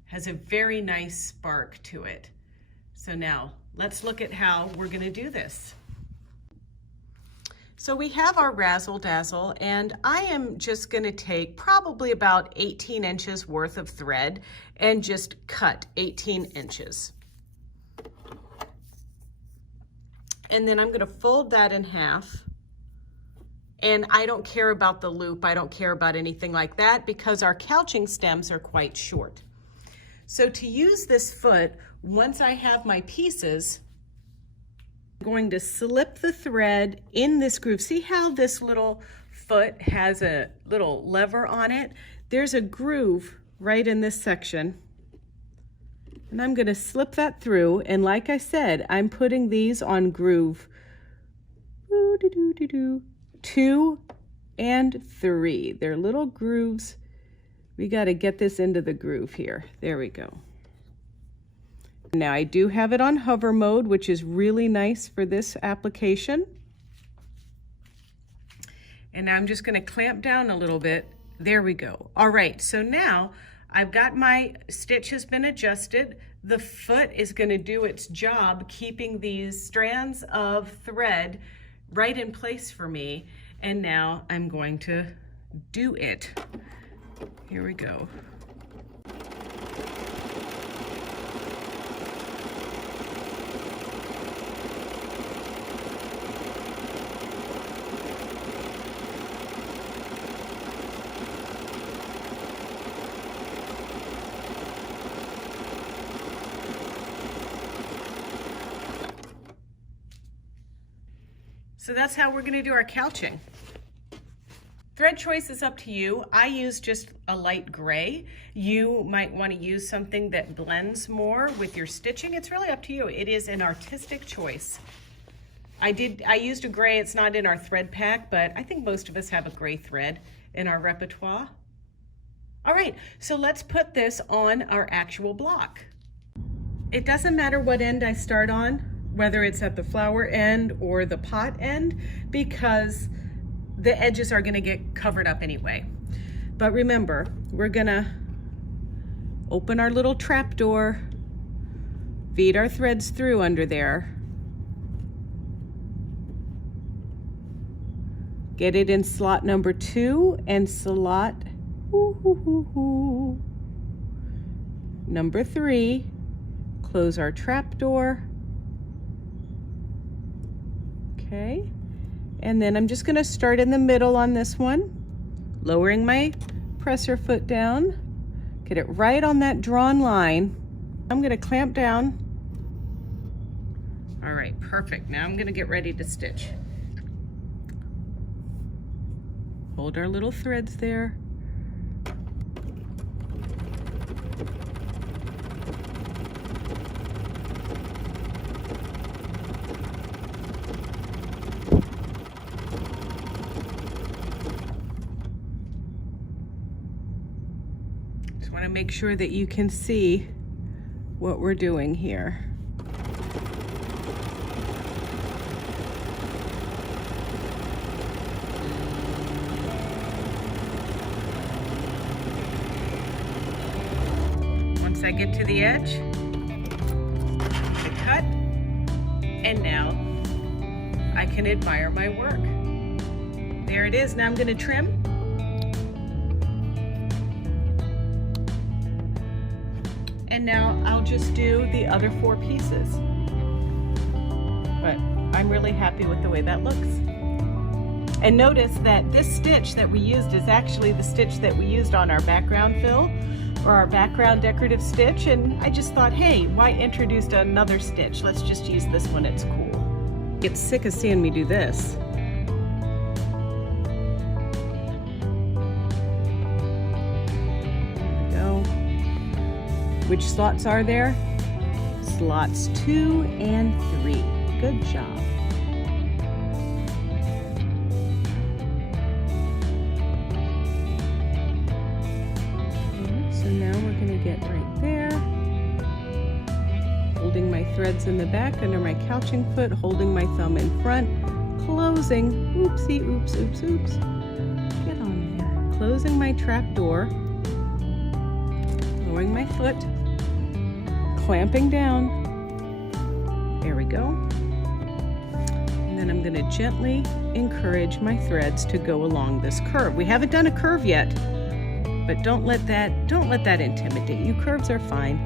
has a very nice spark to it. So now let's look at how we're gonna do this. So we have our razzle dazzle, and I am just gonna take probably about 18 inches worth of thread and just cut 18 inches. And then I'm gonna fold that in half. And I don't care about the loop, I don't care about anything like that, because our couching stems are quite short. So to use this foot, once I have my pieces, I'm going to slip the thread in this groove. See how this little foot has a little lever on it? There's a groove right in this section. And I'm gonna slip that through, and like I said, I'm putting these on groove 2 and 3. They're little grooves. We got to get this into the groove here. There we go. Now I do have it on hover mode, which is really nice for this application. And I'm just going to clamp down a little bit. There we go. All right, so now I've got my stitch has been adjusted. The foot is going to do its job keeping these strands of thread right in place for me. And now I'm going to do it. Here we go. So that's how we're going to do our couching. Thread choice is up to you. I use just a light gray. You might want to use something that blends more with your stitching. It's really up to you. It is an artistic choice. I used a gray. It's not in our thread pack, but I think most of us have a gray thread in our repertoire. All right, so let's put this on our actual block. It doesn't matter what end I start on, whether it's at the flower end or the pot end, because the edges are gonna get covered up anyway. But remember, we're gonna open our little trap door, feed our threads through under there, get it in slot number 2 and slot number 3, close our trap door. Okay. And then I'm just going to start in the middle on this one, lowering my presser foot down, get it right on that drawn line. I'm going to clamp down. All right, perfect. Now I'm going to get ready to stitch. Hold our little threads there. to make sure that you can see what we're doing here. Once I get to the edge, I cut, and now I can admire my work. There it is. Now I'm going to trim. And now I'll just do the other 4 pieces. But I'm really happy with the way that looks. And notice that this stitch that we used is actually the stitch that we used on our background fill, or our background decorative stitch. And I just thought, hey, why introduce another stitch? Let's just use this one, it's cool. Get sick of seeing me do this. Which slots are there? Slots 2 and 3. Good job. Okay, so now we're going to get right there. Holding my threads in the back under my couching foot, holding my thumb in front, closing, oopsie, oops, oops, oops. Get on there. Closing my trap door, lowering my foot, clamping down. There we go. And then I'm going to gently encourage my threads to go along this curve. We haven't done a curve yet, but don't let that intimidate you. Curves are fine.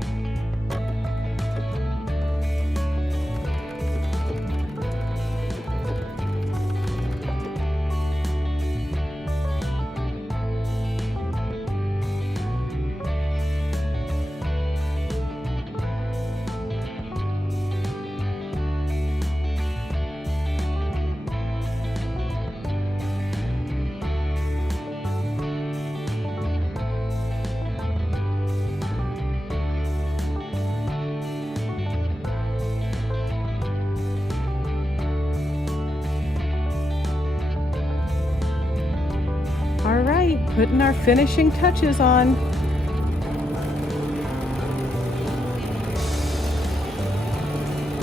All right, putting our finishing touches on.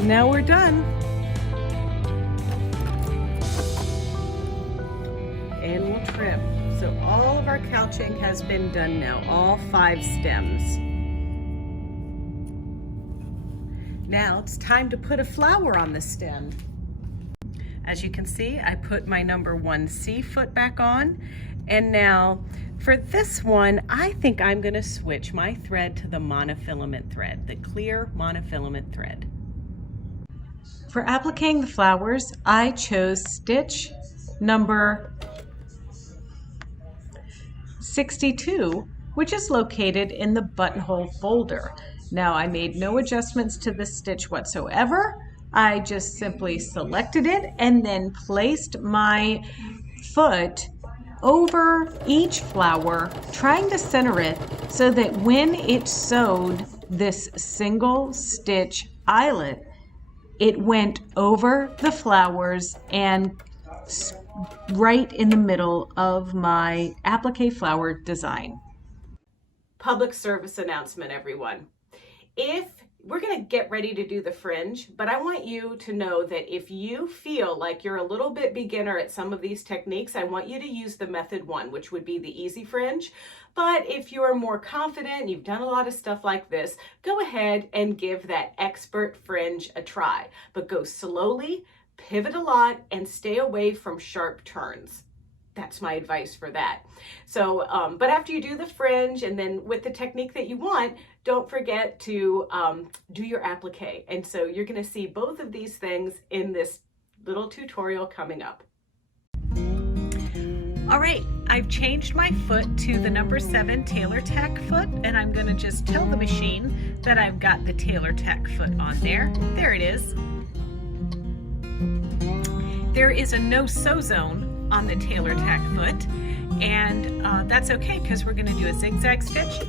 Now we're done. And we'll trim. So all of our couching has been done now, all 5 stems. Now it's time to put a flower on the stem. As you can see, I put my number 1C foot back on. And now for this one, I think I'm going to switch my thread to the monofilament thread, the clear monofilament thread. For appliquing the flowers, I chose stitch number 62, which is located in the buttonhole folder. Now I made no adjustments to this stitch whatsoever. I just simply selected it and then placed my foot over each flower, trying to center it so that when it sewed this single stitch eyelet, it went over the flowers and right in the middle of my applique flower design. Public service announcement, everyone. If we're going to get ready to do the fringe, but I want you to know that if you feel like you're a little bit beginner at some of these techniques, I want you to use the method 1, which would be the easy fringe. But if you're more confident, you've done a lot of stuff like this, go ahead and give that expert fringe a try. But go slowly, pivot a lot, and stay away from sharp turns. That's my advice for that. So, but after you do the fringe and then with the technique that you want, don't forget to do your applique. And so you're going to see both of these things in this little tutorial coming up. All right, I've changed my foot to the number 7 tailor tack foot, and I'm going to just tell the machine that I've got the tailor tack foot on there. There it is. There is a no sew zone on the tailor tack foot, and that's okay because we're going to do a zigzag stitch,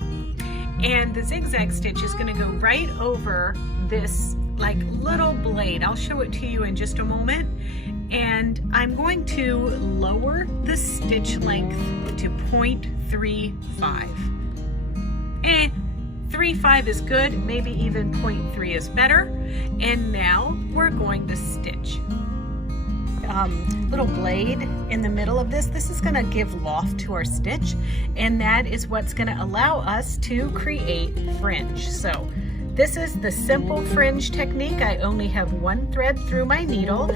and the zigzag stitch is going to go right over this like little blade. I'll show it to you in just a moment, and I'm going to lower the stitch length to 0.35, 3.5 is good, maybe even 0.3 is better. And now we're going to stitch. Little blade in the middle of this. This is going to give loft to our stitch, and that is what's going to allow us to create fringe. So this is the simple fringe technique. I only have one thread through my needle.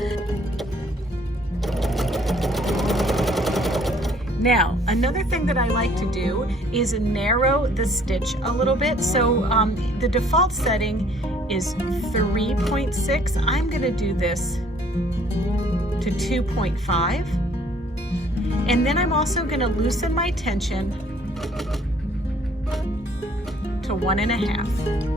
Now, another thing that I like to do is narrow the stitch a little bit. So the default setting is 3.6. I'm going to do this to 2.5. And then I'm also going to loosen my tension to 1.5.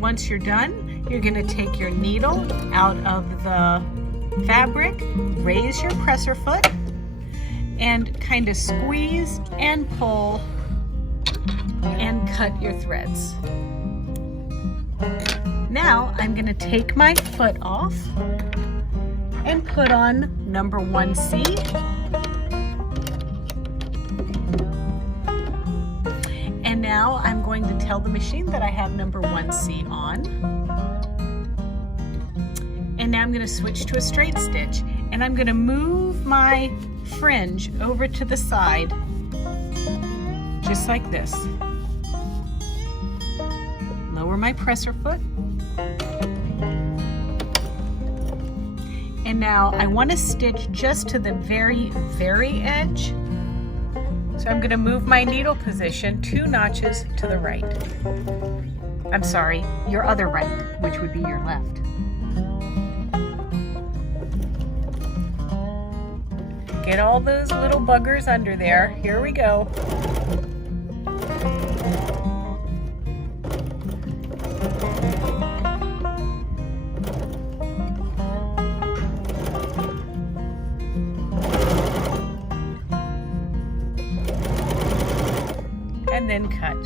Once you're done, you're going to take your needle out of the fabric, raise your presser foot, and kind of squeeze and pull and cut your threads. Now I'm going to take my foot off and put on number 1C. And now I'm going to tell the machine that I have number 1C on. And now I'm going to switch to a straight stitch, and I'm going to move my fringe over to the side, just like this. Lower my presser foot. And now I want to stitch just to the very, very edge. So I'm going to move my needle position 2 notches to the right. I'm sorry, your other right, which would be your left. Get all those little buggers under there. Here we go. And then cut.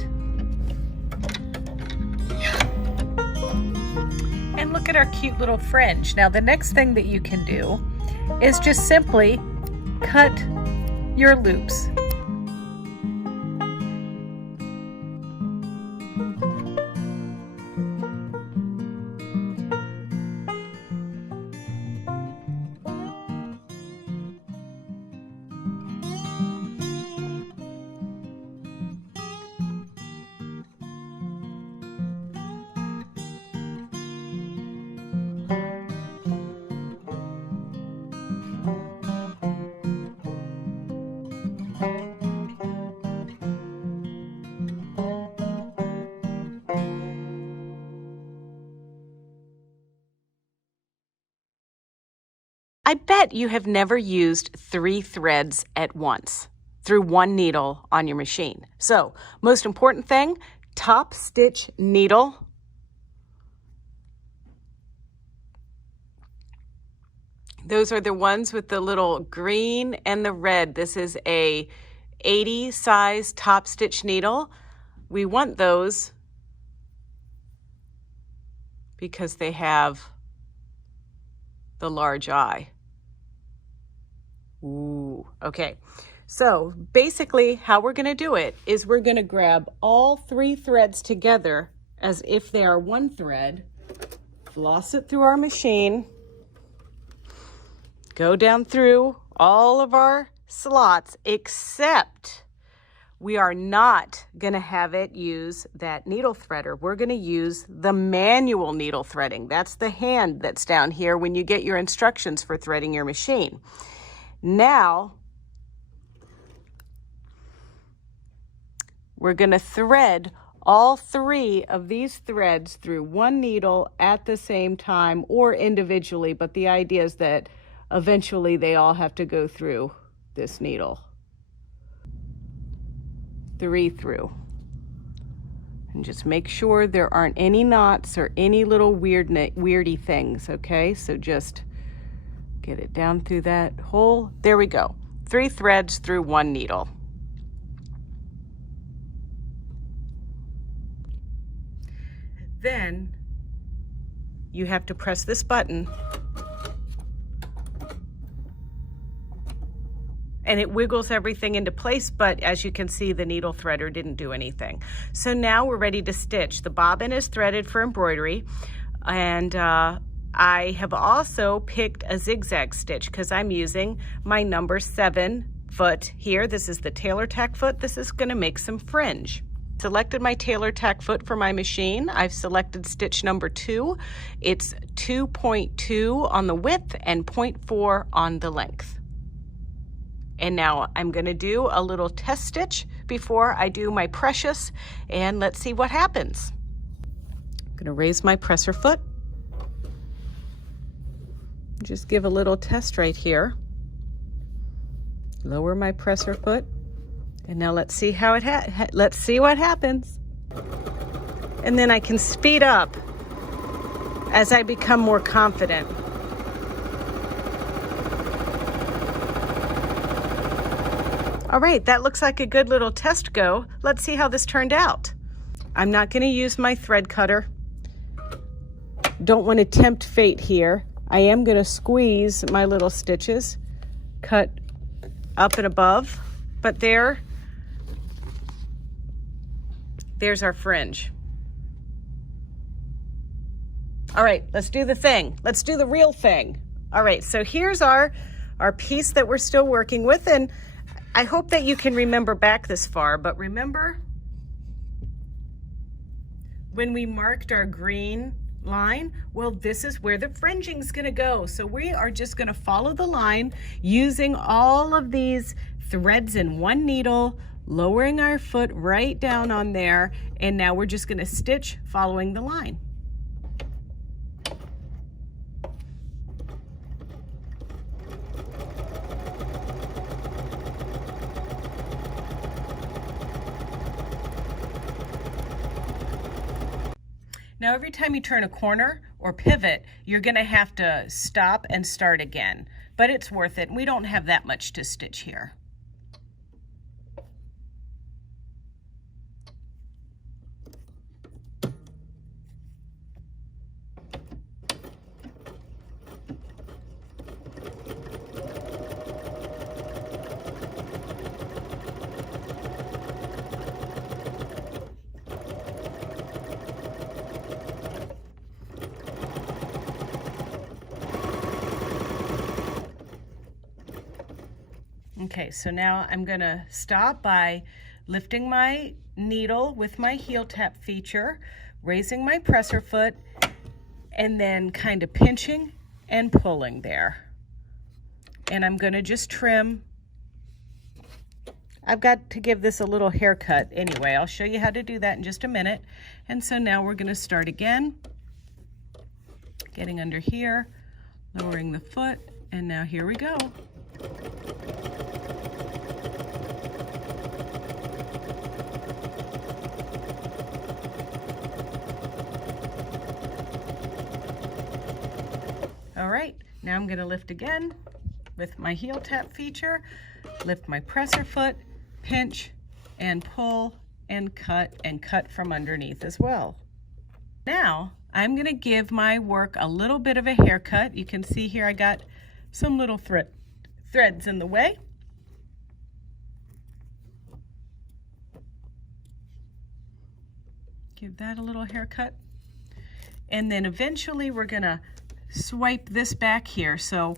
And look at our cute little fringe. Now the next thing that you can do is just simply cut your loops. I bet you have never used 3 threads at once through one needle on your machine. So, most important thing, top stitch needle. Those are the ones with the little green and the red. This is a 80 size top stitch needle. We want those because they have the large eye. Ooh, okay. So basically how we're going to do it is we're going to grab all 3 threads together as if they are one thread, floss it through our machine, go down through all of our slots, except we are not going to have it use that needle threader. We're going to use the manual needle threading. That's the hand that's down here when you get your instructions for threading your machine. Now, we're going to thread all 3 of these threads through one needle at the same time or individually, but the idea is that eventually they all have to go through this needle. 3 through. And just make sure there aren't any knots or any little weirdy things, okay? So just get it down through that hole. There we go. 3 threads through one needle. Then you have to press this button and it wiggles everything into place, but as you can see, the needle threader didn't do anything. So now we're ready to stitch. The bobbin is threaded for embroidery, and I have also picked a zigzag stitch because I'm using my number 7 foot here. This is the tailor tack foot. This is going to make some fringe. Selected my tailor tack foot for my machine. I've selected stitch number 2. It's 2.2 on the width and 0.4 on the length. And now I'm going to do a little test stitch before I do my precious, and let's see what happens. I'm going to raise my presser foot. Just give a little test right here. Lower my presser foot, and now let's see how let's see what happens. And then I can speed up as I become more confident. All right, that looks like a good little test go. Let's see how this turned out. I'm not going to use my thread cutter. Don't want to tempt fate here. I am going to squeeze my little stitches, cut up and above, but there's our fringe. All right, let's do the thing. Let's do the real thing. All right, so here's our piece that we're still working with, and I hope that you can remember back this far, but remember when we marked our green line? Well, this is where the fringing is going to go. So we are just going to follow the line using all of these threads in one needle, lowering our foot right down on there, and now we're just going to stitch following the line. Now, every time you turn a corner or pivot, you're going to have to stop and start again, but it's worth it. We don't have that much to stitch here. Okay, so now I'm gonna stop by lifting my needle with my heel tap feature, raising my presser foot, and then kind of pinching and pulling there. And I'm gonna just trim. I've got to give this a little haircut anyway. I'll show you how to do that in just a minute. And so now we're gonna start again, getting under here, lowering the foot, and now here we go. All right, now I'm gonna lift again with my heel tap feature, lift my presser foot, pinch and pull and cut from underneath as well. Now, I'm gonna give my work a little bit of a haircut. You can see here I got some little threads in the way. Give that a little haircut. And then eventually we're gonna swipe this back here. So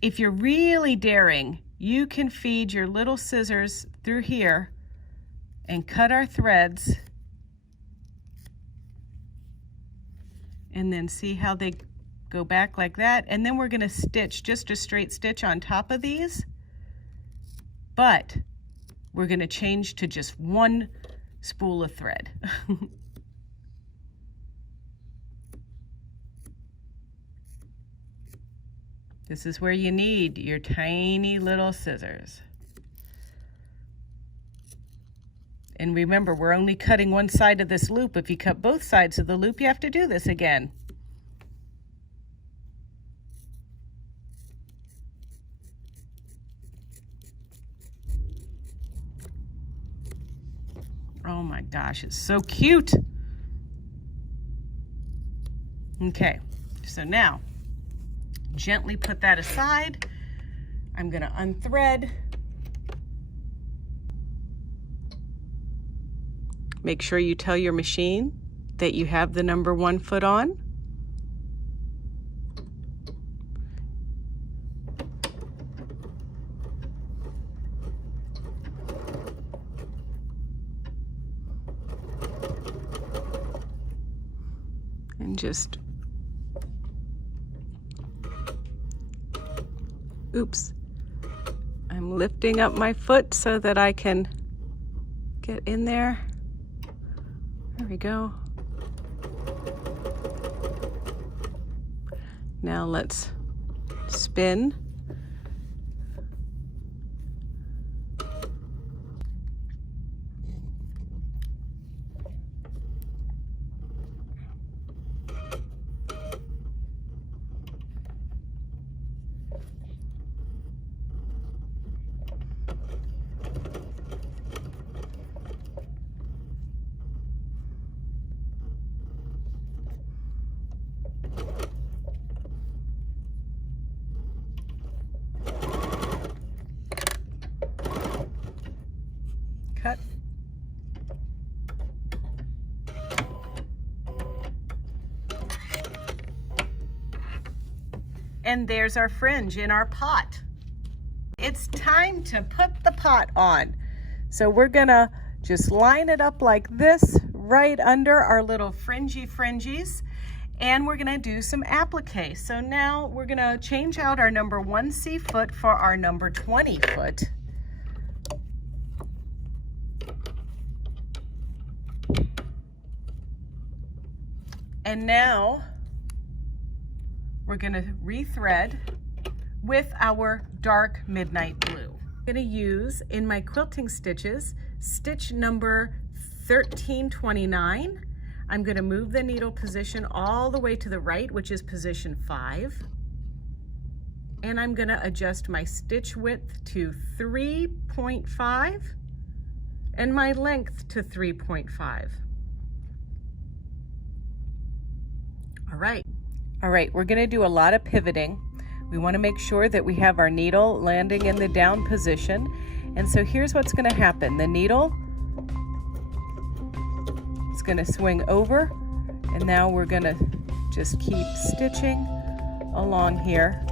if you're really daring, you can feed your little scissors through here and cut our threads, and then see how they go back like that. And then we're going to stitch just a straight stitch on top of these, but we're going to change to just one spool of thread. This is where you need your tiny little scissors. And remember, we're only cutting one side of this loop. If you cut both sides of the loop, you have to do this again. Oh my gosh, it's so cute. Okay, So now, gently put that aside. I'm going to unthread. Make sure you tell your machine that you have the number 1 foot on. And just, oops, I'm lifting up my foot so that I can get in there. There we go. Now let's spin. Cut. And there's our fringe in our pot. It's time to put the pot on. So we're gonna just line it up like this right under our little fringies, and we're gonna do some applique. So now we're gonna change out our number 1C foot for our number 20 foot. And now we're going to rethread with our dark midnight blue. I'm going to use in my quilting stitches stitch number 1329. I'm going to move the needle position all the way to the right, which is position 5. And I'm going to adjust my stitch width to 3.5 and my length to 3.5. All right, we're gonna do a lot of pivoting. We wanna make sure that we have our needle landing in the down position. And so here's what's gonna happen. The needle is gonna swing over, and now we're gonna just keep stitching along here.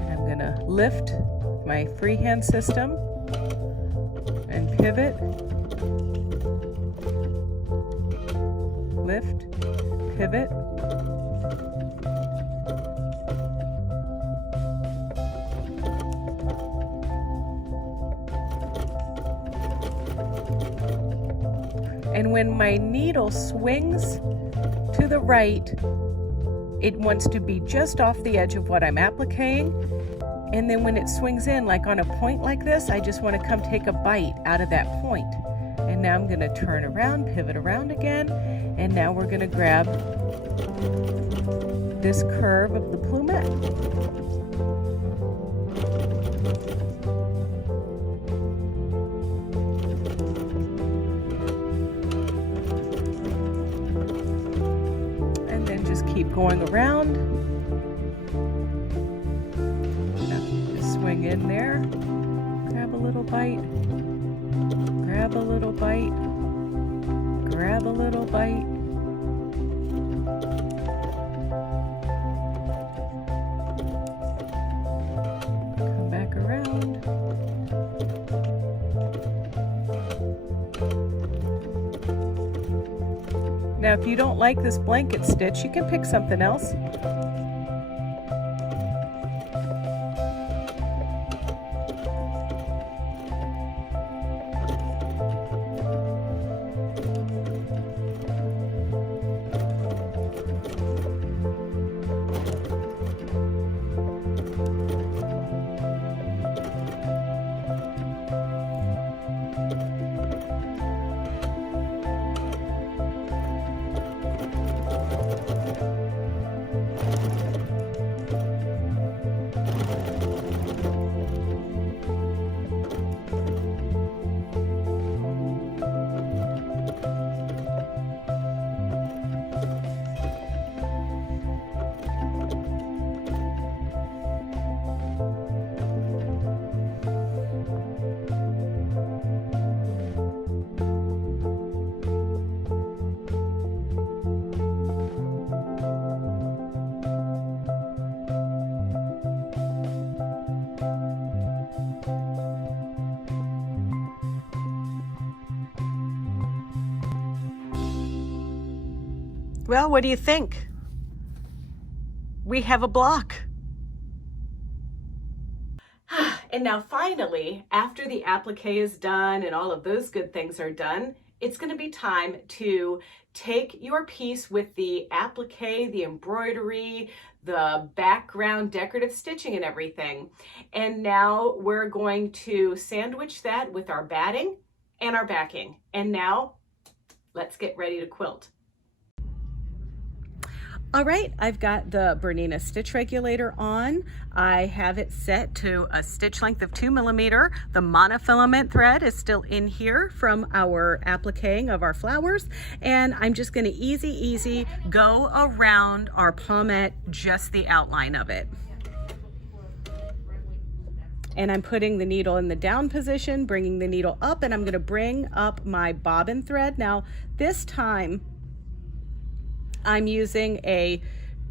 And I'm gonna lift my freehand system and pivot, lift, pivot, and when my needle swings to the right, it wants to be just off the edge of what I'm appliquing. And then when it swings in, like on a point like this, I just want to come take a bite out of that point. And now I'm going to turn around, pivot around again, and now we're going to grab this curve of the plumette. And then just keep going around. Just swing in there, grab a little bite, grab a little bite, grab a little bite. Come back around. Now, if you don't like this blanket stitch, you can pick something else. Well, what do you think? We have a block. And now finally, after the applique is done and all of those good things are done, it's going to be time to take your piece with the applique, the embroidery, the background decorative stitching and everything. And now we're going to sandwich that with our batting and our backing. And now let's get ready to quilt. All right, I've got the Bernina stitch regulator on. I have it set to a stitch length of 2 millimeter. The monofilament thread is still in here from our appliquing of our flowers. And I'm just gonna easy go around our palmette, just the outline of it. And I'm putting the needle in the down position, bringing the needle up, and I'm gonna bring up my bobbin thread. Now, this time, I'm using a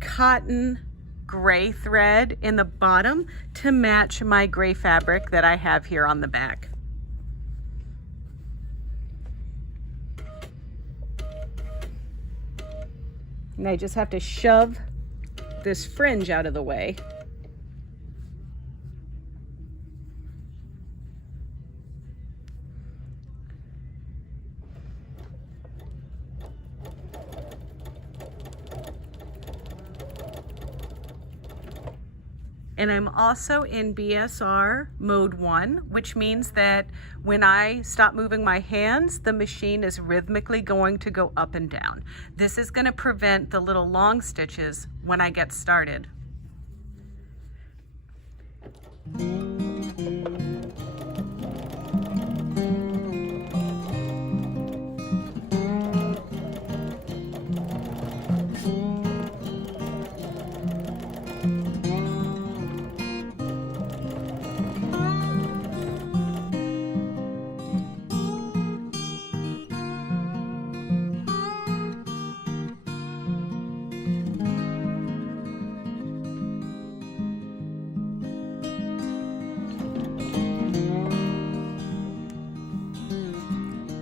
cotton gray thread in the bottom to match my gray fabric that I have here on the back. And I just have to shove this fringe out of the way. And I'm also in BSR mode 1, which means that when I stop moving my hands, the machine is rhythmically going to go up and down. This is going to prevent the little long stitches when I get started.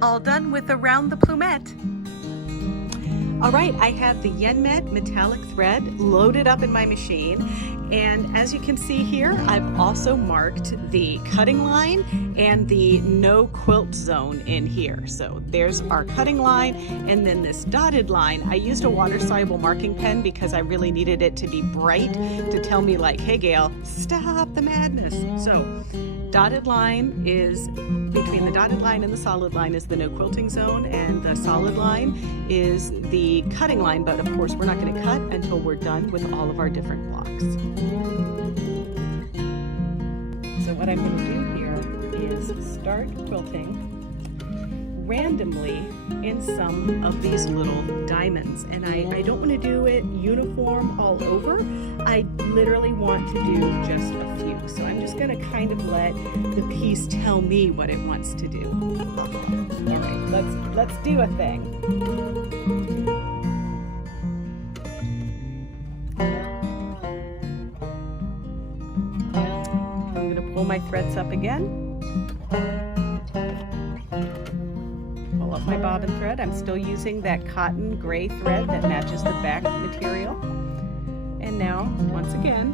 All done with around the plumette. All right, I have the Yenmet metallic thread loaded up in my machine. And as you can see here, I've also marked the cutting line and the no quilt zone in here. So there's our cutting line, and then this dotted line. I used a water-soluble marking pen because I really needed it to be bright to tell me like, hey Gayle, stop the madness. So dotted line is, between the dotted line and the solid line is the no quilting zone, and the solid line is the cutting line, but of course we're not going to cut until we're done with all of our different blocks. So what I'm going to do here is start quilting randomly in some of these little diamonds, and I don't want to do it uniform all over. I literally want to do just a few, so I'm just going to kind of let the piece tell me what it wants to do. All right, let's do a thing. I'm going to pull my threads up again. Pull up my bobbin thread. I'm still using that cotton gray thread that matches the back material. And now, once again,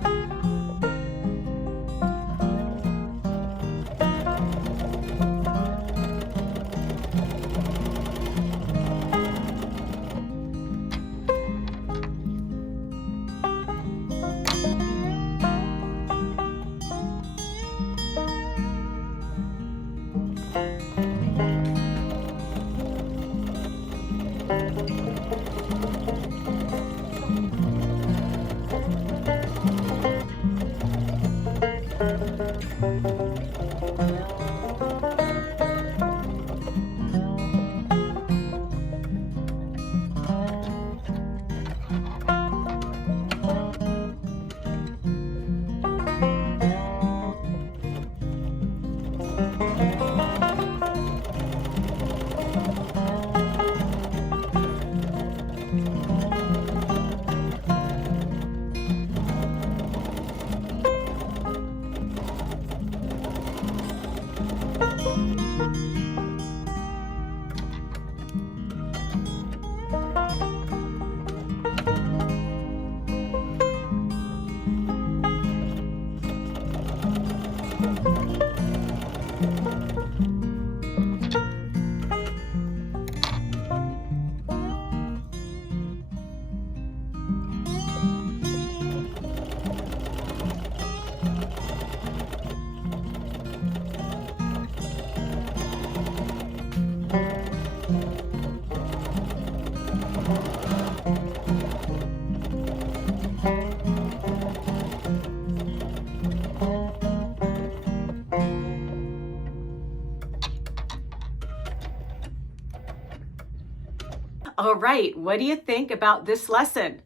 All right, what do you think about this lesson?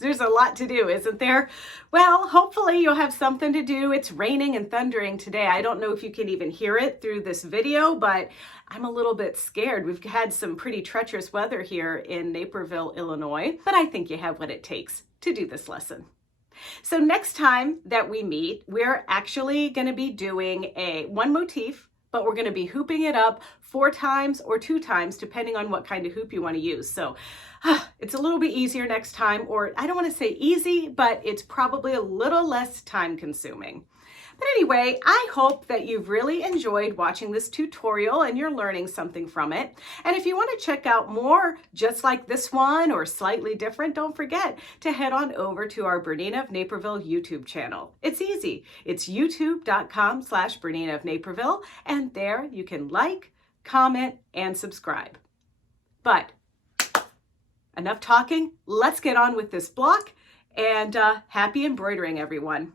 There's a lot to do, isn't there? Well, hopefully you'll have something to do. It's raining and thundering today. I don't know if you can even hear it through this video, but I'm a little bit scared. We've had some pretty treacherous weather here in Naperville, Illinois, but I think you have what it takes to do this lesson. So next time that we meet, we're actually going to be doing one motif, but we're going to be hooping it up 4 times or 2 times, depending on what kind of hoop you want to use. So it's a little bit easier next time, or I don't want to say easy, but it's probably a little less time consuming. But anyway, I hope that you've really enjoyed watching this tutorial and you're learning something from it. And if you want to check out more just like this one or slightly different, don't forget to head on over to our Bernina of Naperville YouTube channel. It's easy. It's youtube.com/Bernina of Naperville, and there you can like, comment, and subscribe. But enough talking. Let's get on with this block, and happy embroidering, everyone.